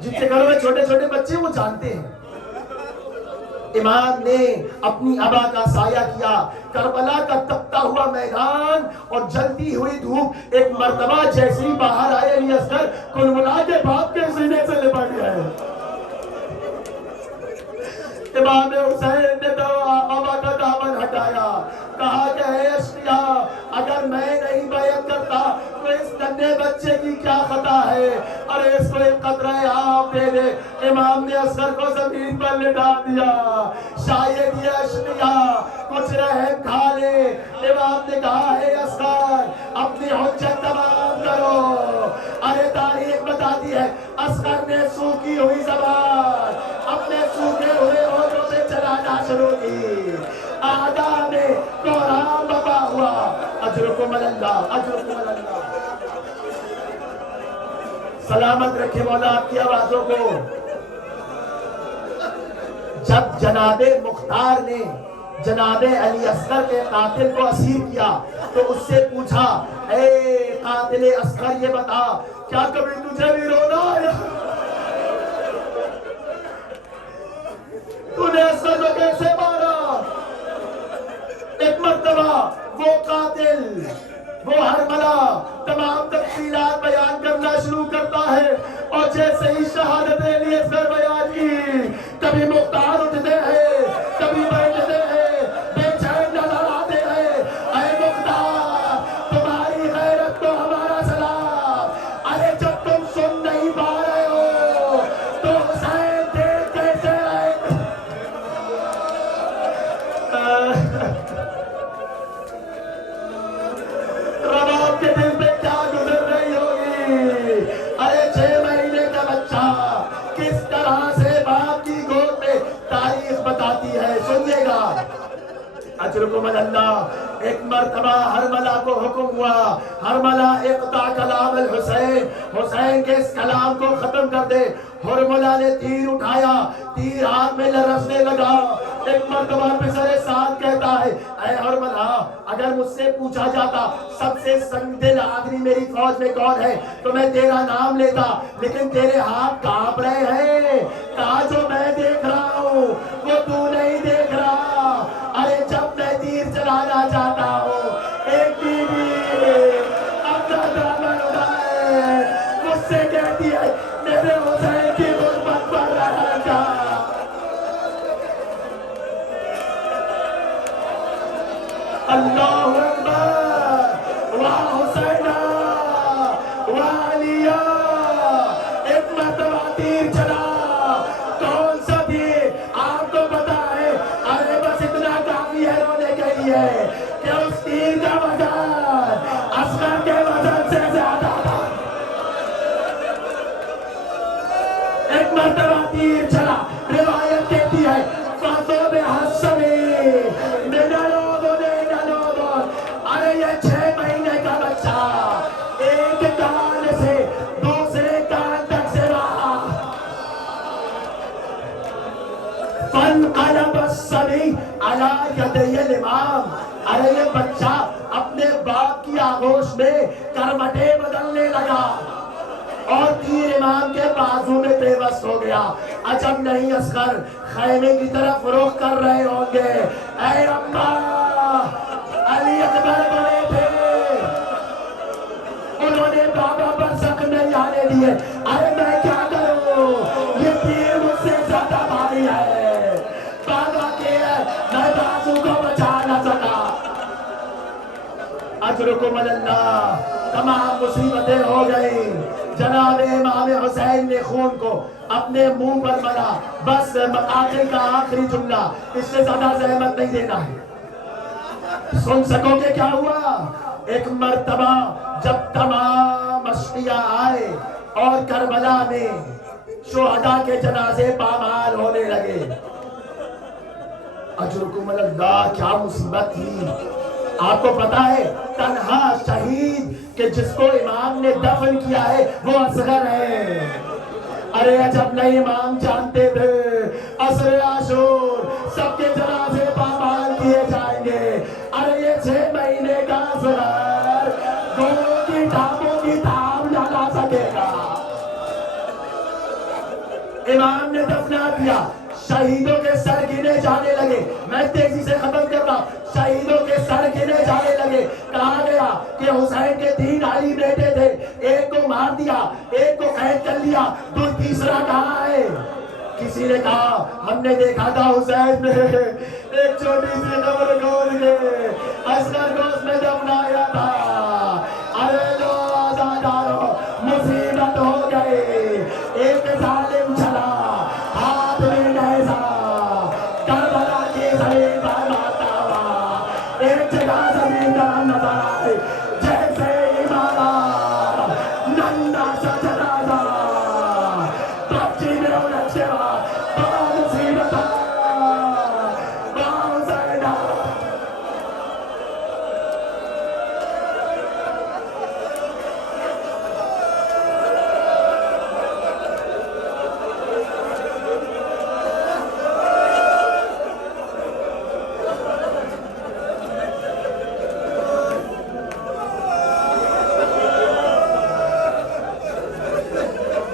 جن کے گھروں میں چھوٹے چھوٹے بچے وہ جانتے ہیں. امام نے اپنی ابا کا سایہ کیا, کربلا کا تپتا ہوا میدان اور جلتی ہوئی دھوپ. ایک مرتبہ جیسے ہی باہر آئے علی اصغر کلملا کے باپ کے سینے سے لپٹ گئے. امام حسین نے ابا کا دامن ہٹایا, کہا کہ اے اشقیاء اگر میں نہیں بیعت کرتا تو اس ننھے بچے کی کیا خطا ہے, ارے اس کو ایک قطرہ آب دے دے. امام نے اصغر کو زمین پر لٹا دیا, شاید یہ اشقیاء کچھ رحم کھا لے. امام نے کہا اے اصغر اپنی حجت تمام کرو. ارے تاریخ بتاتی ہے اصغر نے سوکھی ہوئی زبان اپنے سوکھے ہوئے ہونٹوں سے چلانا شروع کی. آدھا میں کوہرام بپا ہوا. اجرکم اللہ اجرکم اللہ. سلامت رکھے مولا آپ کی آوازوں کو. جب جناب مختار نے جناب علی اصغر کے قاتل کو اسیر کیا تو اس سے پوچھا اے قاتل اصغر یہ بتا کیا کبھی تجھے بھی رونا آیا, تو نے اصغر کو کیسے مارا؟ ایک مرتبہ وہ قاتل وہ ہرملا تمام تفصیلات بیان کرنا شروع کرتا ہے, اور جیسے ہی شہادت علی اصغر بیان کی کبھی مختار اٹھتے ہیں کبھی بیٹھتے ہیں, بے چین نظر آتے ہیں. اے مختار تمہاری غیرت کو ہمارا سلام. ارے جب تم سن نہیں پا رہے ہو تو حسین دیکھ کیسے رہے. رباب کے دل پہ کیا گزر رہی ہوگی. ارے 6 مہینے کا بچہ کس طرح سے باپ کی گود میں, تاریخ بتاتی ہے, سنیے گا. اجرکم اللہ. ایک مرتبہ ہرملا کو حکم ہوا ہرملا اقطع کلام الحسین, حسین کے اس کلام کو ختم کر دے. ہرملا نے تیر اٹھایا, تیر ہاتھ میں لرزنے لگا. ایک مرتبہ پسر سعد کہتا ہے اے ہرملا اگر مجھ سے پوچھا جاتا سب سے سنگ دل آدمی میری فوج میں کون ہے تو میں تیرا نام لیتا, لیکن تیرے ہاتھ کانپ رہے ہیں. کہا جو میں دیکھ رہا ہوں وہ تو نہیں دیکھ رہا. ارے جب میں تیر چلانا چاہتا ہوں ایک بیوی اپنا دامن اٹھائے مجھ سے کہتی ہے میرے حسین کی غربت پر رہا جا. اللہ اکبر وا حسینہ وا علیہ. ایک مرتبہ تیر چلا, کون سا تیر آپ کو پتا ہے. ارے بس اتنا کافی ہے رونے کے لیے کہ اس تیر کا وزن اصغر کے وزن سے زیادہ تھا. ایک مرتبہ تیر چلا, روایت کہتی ہے فانقلب الصبی علی یدی الامام، ارے یہ بچہ اپنے باپ کی آغوش میں کروٹیں بدلنے لگا اور تیر امام کے بازو میں پیوست ہو گیا۔ عجب نہیں اصغر خیمے کی طرف رخ کر رہے ہوں گے، اے اماں علی اکبر بڑے تھے، انہوں نے بابا پر زخم نہیں آنے دیے، ارے میں کیا کروں یہ تیر مجھ سے زیادہ بھاری ہے، بابا کے میں بازو کو بچا نہ سکا۔ اجرکم اللہ، تمام مصیبتیں ہو گئی، جناب امام حسین نے خون کو اپنے منہ پر ملا، بس مقاتل کا آخری جملہ، اس سے زیادہ زحمت نہیں دینا ہے۔ سن سکو گے کیا ہوا؟ ایک مرتبہ جب تمام اشقیاء آئے اور کربلا میں شہداء کے جنازے پامال ہونے لگے، اجرکم اللہ کیا مصیبت تھی۔ آپ کو پتا ہے تنہا شہید کہ جس کو امام نے دفن کیا ہے وہ اصغر ہے۔ ارے عجب نہیں امام جانتے تھے عصر عاشور سب کے جنازے پامال کیے جائیں گے، ارے یہ 6 مہینے کا اصغر گھوڑوں کی ٹانگوں کی تاب نہ لا سکے گا۔ امام نے دفنا دیا، شہیدوں کے سر گنے جانے لگے، میں تیزی سے ختم کر رہا ہوں، شہیدوں کے سر گنے جانے لگے، کہا گیا کہ حسین کے 3 علی بیٹے تھے، ایک کو مار دیا، ایک کو قید کر لیا، تو تیسرا کہاں ہے؟ کسی نے کہا ہم نے دیکھا تھا حسین نے ایک چھوٹی سی قبر کھود کے اصغر کو اس میں دفنایا تھا۔